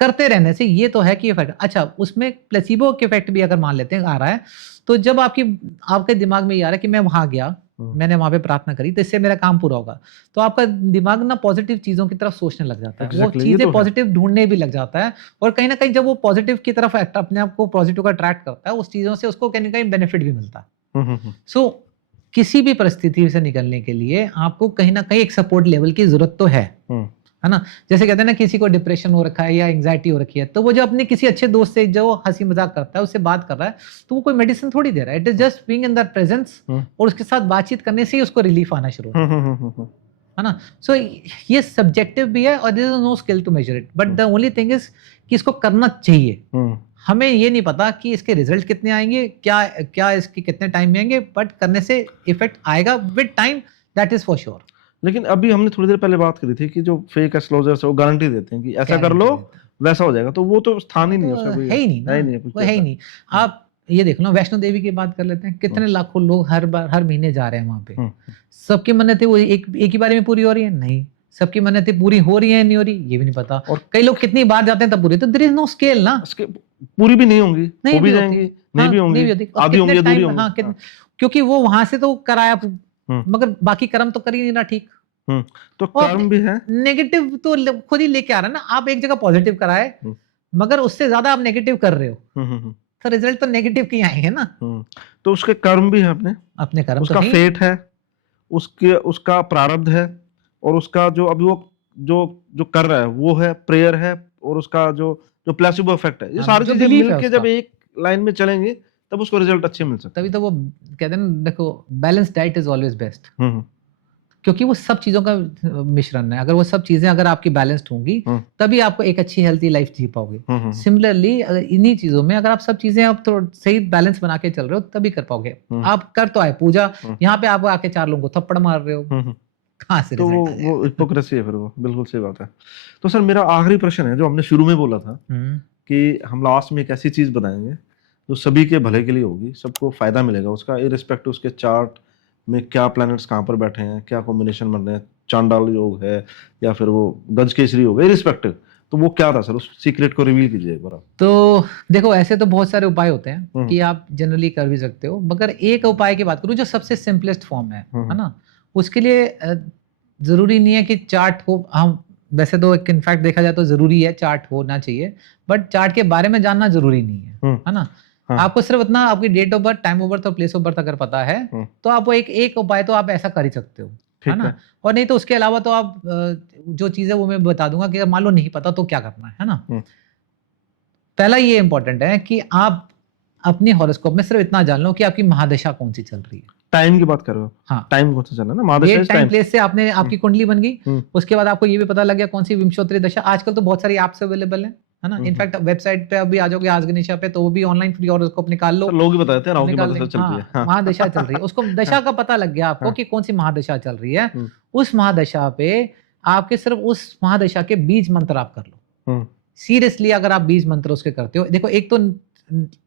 करते रहने से ये तो है कि इफेक्ट। अच्छा, उसमें प्लेसिबो के इफेक्ट भी अगर मान लेते हैं आ रहा है, तो जब आपके दिमाग में ये आ रहा है कि मैं वहां गया, मैंने वहां पे प्रार्थना करी, तो इससे मेरा काम पूरा होगा, तो आपका दिमाग ना पॉजिटिव चीजों की तरफ सोचने लग जाता है। वो चीजें पॉजिटिव ढूंढने भी लग जाता है, और कहीं ना कहीं जब वो पॉजिटिव की तरफ अपने आप को पॉजिटिव का अट्रैक्ट करता है, उस चीजों से उसको कहीं ना कहीं बेनिफिट भी मिलता है। सो किसी भी परिस्थिति से निकलने के लिए आपको कहीं ना कहीं एक सपोर्ट लेवल की जरूरत तो है ना। जैसे कहते हैं ना, किसी को डिप्रेशन हो रखा है या एंग्जाइटी हो रखी है, तो वो जो अपने किसी अच्छे दोस्त से जो हंसी मजाक करता है, उससे बात कर रहा है, तो वो कोई मेडिसिन थोड़ी दे रहा है। It is just being in that presence, और उसके साथ बातचीत करने से ही उसको रिलीफ आना शुरू होता है ना। सो ये सब्जेक्टिव भी है, और there is no skill to measure it, but the only thing is कि इसको करना चाहिए। हमें ये नहीं पता कि इसके रिजल्ट कितने आएंगे, क्या इसके कितने टाइम में आएंगे, बट करने से इफेक्ट आएगा with time, that is for sure. लेकिन अभी हमने थोड़ी देर पहले बात करी थी कि जो फेक एस्ट्रोलॉजर्स है वो गारंटी देते हैं कि ऐसा कर लो वैसा हो जाएगा, तो वो तो स्थान ही नहीं है उसका, कोई है ही नहीं ना, है ही नहीं, कुछ वो है ही नहीं। आप ये देख लो, वैष्णो देवी की बात कर लेते हैं, कितने लाखों लोग हर महीने जा रहे हैं वहां पे। सबकी मन्नतें वो एक ही बारे में पूरी हो रही है? नहीं। सबकी मन्नतें पूरी हो रही है नहीं हो रही, ये भी नहीं पता। और कई लोग कितनी बार जाते हैं तब पूरी, तो देयर इज नो स्केल ना। पूरी भी नहीं होंगी, नहीं हो भी जाएंगी, नहीं भी होंगी, आधी होंगी, अधूरी होंगी। क्योंकि वो वहां से तो कराया, मगर बाकी कर्म तो कर ही नहीं रहा ठीक। तो कर्म भी है, नेगेटिव तो खुद ही लेके आ रहा है ना। आप एक जगह पॉजिटिव कराए, मगर उससे ज्यादा आप नेगेटिव कर रहे हो, तो रिजल्ट तो नेगेटिव के आएंगे ना। तो उसके कर्म भी है, अपने कर्म, उसका फेट है, उसका प्रारब्ध है, और उसका जो अभी वो जो कर रहा है वो है प्रेयर है, और उसका जो प्लेसिबो इफेक्ट है, ये सारी चीजें मिलके जब एक लाइन में चलेंगे तब उसको रिजल्ट अच्छे मिल सकते हैं। तभी तो वो कहते हैं ना, देखो balance diet is always best, क्योंकि वो सब चीजों का मिश्रण है। अगर वो सब चीजें अगर आपकी बैलेंस्ड होंगी, तभी आपको एक अच्छी हेल्थी लाइफ जी पाओगे। सिमिलरली इन्हीं चीजों में अगर आप सब चीजें आप थोड़ा सही बैलेंस बना के चल रहे हो, तभी कर पाओगे। आप कर तो आए पूजा, यहाँ पे आप आके 4 लोगों को थप्पड़ मार रहे हो, कहाँ से? तो वो हिपोक्रेसी है फिर, वो बिल्कुल सही बात है। तो सर मेरा आखिरी प्रश्न है, जो हमने शुरू में बोला था कि हम लास्ट में एक ऐसी चीज बताएंगे जो सभी के भले के लिए होगी, सबको फायदा मिलेगा उसका, इररिस्पेक्टिव उसके चार्ट में क्या प्लैनेट्स कहाँ पर बैठे हैं, क्या कॉम्बिनेशन बन रहे हैं, चांडाल योग है या फिर वो गज केसरी योग है, इररिस्पेक्टिव तो वो क्या था सर, उस सीक्रेट को रिवील कीजिए एक बार आप। तो देखो ऐसे तो बहुत सारे उपाय होते हैं हम्म। कि आप जनरली कर भी सकते हो, मगर एक उपाय की बात करूं जो सबसे सिंपलेस्ट फॉर्म है ना, उसके लिए जरूरी नहीं है कि चार्ट हो। हम वैसे तो इनफैक्ट देखा जाए तो जरूरी है, चार्ट होना चाहिए, बट चार्ट के बारे में जानना जरूरी नहीं है ना। हाँ। आपको सिर्फ इतना आपकी date of birth, time of birth और प्लेस ऑफ बर्थ अगर पता है तो आप वो एक उपाय तो आप ऐसा कर ही सकते हो, है ना। और नहीं तो उसके अलावा तो आप जो चीजें वो मैं बता दूंगा कि अगर मान लो नहीं पता तो क्या करना है ना। पहला ये इंपॉर्टेंट है कि आप अपनी हॉरोस्कोप में सिर्फ इतना जान लो कि आपकी महादशा कौन सी चल रही है। टाइम की बात कर रहे हो? हाँ, टाइम कौन सा चल रहा है ना, महादशा डेट टाइम प्लेस से आपने आपकी कुंडली बन गई, उसके बाद आपको ये भी पता लग गया कौन सी विंशोत्तरी दशा। आजकल तो बहुत सारी ऐप्स अवेलेबल है ना। इनफैक्ट वेबसाइट पे अभी आ जाओगे आज गणेशा पे, तो वो भी ऑनलाइन फ्री हॉरोस्कोप निकाल लो। लोग ही बताते हैं राहु की निकाल महादशा चल रही है। हाँ। महादशा चल रही है, उसको दशा का पता लग गया आपको कि कौन सी महादशा चल रही है। उस महादशा पे आपके सिर्फ उस महादशा के बीज मंत्र आप कर लो। सीरियसली अगर आप बीज मंत्र उसके करते हो, देखो एक तो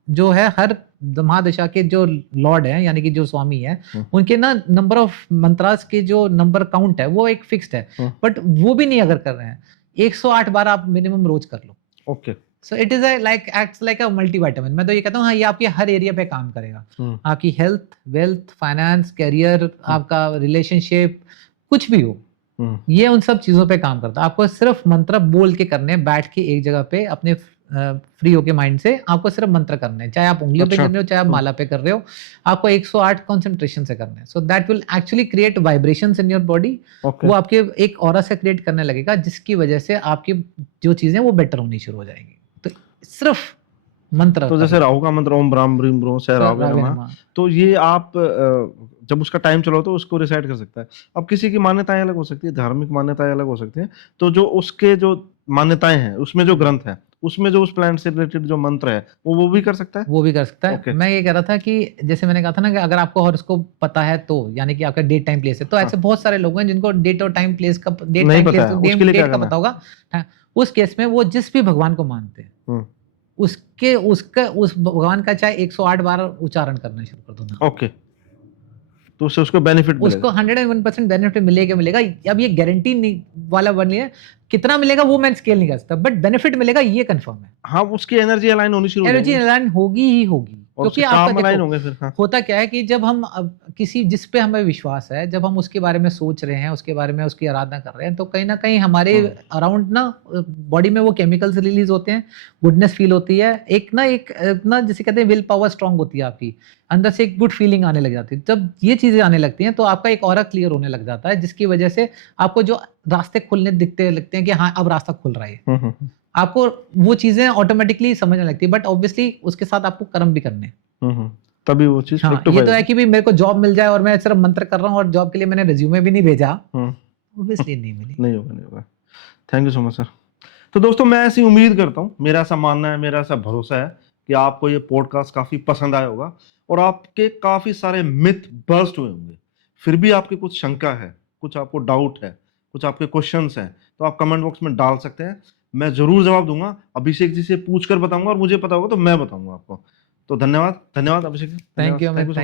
जो है हर महादशा के जो लॉर्ड है यानी कि जो स्वामी है, उनके ना नंबर ऑफ मंत्रास के जो नंबर काउंट है वो एक फिक्स्ड है, बट वो भी नहीं अगर कर रहे हैं 108 बार आप मिनिमम रोज कर लो। Okay. So it is like acts like a multivitamin. मैं तो ये कहता हूँ हाँ, ये आपके हर एरिया पे काम करेगा। आपकी हेल्थ, वेल्थ, फाइनेंस, कैरियर, आपका रिलेशनशिप, कुछ भी हो, ये उन सब चीजों पे काम करता है। आपको सिर्फ मंत्र बोल के करने, बैठ के एक जगह पे अपने फ्री होके माइंड से आपको सिर्फ मंत्र करने, चाहे आप उंगलियों पे कर रहे हो चाहे आप माला पे कर रहे हो, आपको 108 कंसंट्रेशन से करने। So that will actually create vibrations in your body. वो आपके एक ऑरा से क्रिएट करने लगेगा, जिसकी वजह से आपकी जो चीजें वो बेटर होनी शुरू हो जाएंगी। तो सिर्फ मंत्र, तो जैसे राहु का मंत्र ओम ब्राह्म ब्रीम ब्रो से राहवे नमः, तो ये आप जब उसका टाइम चलो तो उसको रिसेट कर सकता है। अब किसी की मान्यताएं अलग हो सकती है, धार्मिक मान्यताएं अलग हो सकती है, तो जो उसके जो मान्यताएं हैं उसमें जो ग्रंथ है उसमें जो उस प्लैनेट से रिलेटेड जो मंत्र है वो भी कर सकता है। वो भी कर सकता है। Okay. मैं ये कह रहा था कि जैसे मैंने कहा था ना कि अगर आपको हॉरोस्कोप पता है तो यानी कि आपका डेट टाइम प्लेस है, तो ऐसे बहुत सारे लोग हैं जिनको डेट और टाइम प्लेस का डेट का पता होगा। उस केस में वो जिस भी भगवान को मानते हैं उस भगवान का चाहे 108 बार उच्चारण करना शुरू कर दो। ओके। तो उससे उसको बेनिफिट उसको 101% बेनिफिट मिलेगा। अब ये गारंटी नहीं वाला बन लिया, कितना मिलेगा वो मैं स्केल नहीं कर सकता, बट बेनिफिट मिलेगा ये कंफर्म है। हाँ, उसकी एनर्जी अलाइन होनी शुरू हो एनर्जी अलाइन होगी ही होगी, क्योंकि आपका अलाइन होंगे फिर। हाँ। होता क्या है कि जब हम किसी जिस पे हमें विश्वास है, जब हम उसके बारे में सोच रहे हैं, उसके बारे में उसकी आराधना कर रहे हैं, तो कहीं ना कहीं हमारे अराउंड ना बॉडी में वो केमिकल्स रिलीज होते हैं, गुडनेस फील होती है, एक ना जिसे कहते हैं विल पावर स्ट्रांग होती है, आपकी अंदर से एक गुड फीलिंग आने लग जाती है। जब ये चीजें आने लगती हैं तो आपका एक ऑरा क्लियर होने लग जाता है, जिसकी वजह से आपको जो रास्ते खुलने लगते हैं कि हाँ अब रास्ता खुल रहा है, आपको वो चीजें ऑटोमेटिकली समझने लगती है। बट ऑब्वियसली उसके साथ आपको कर्म भी करने, तभी वो चीज। हाँ, ये तो है कि भी मेरे को जॉब मिल जाए और मैं सिर्फ मंत्र कर रहा हूँ और जॉब के लिए मैंने रिज्यूमे भी नहीं भेजा, ऑब्वियसली नहीं मिली। नहीं होगा। Thank you so much sir. तो दोस्तों मैं ऐसी उम्मीद करता हूँ, मेरा ऐसा मानना है, मेरा ऐसा भरोसा है कि आपको ये पॉडकास्ट काफी पसंद आया होगा और आपके काफी सारे मिथ बर्स्ट हुए होंगे। फिर भी आपकी कुछ शंका है, कुछ आपको डाउट है, कुछ आपके क्वेश्चंस हैं, तो आप कमेंट बॉक्स में डाल सकते हैं, मैं जरूर जवाब दूंगा। अभिषेक जी से पूछ कर बताऊंगा और मुझे पता होगा तो मैं बताऊंगा आपको। तो धन्यवाद अभिषेक जी। Thank you.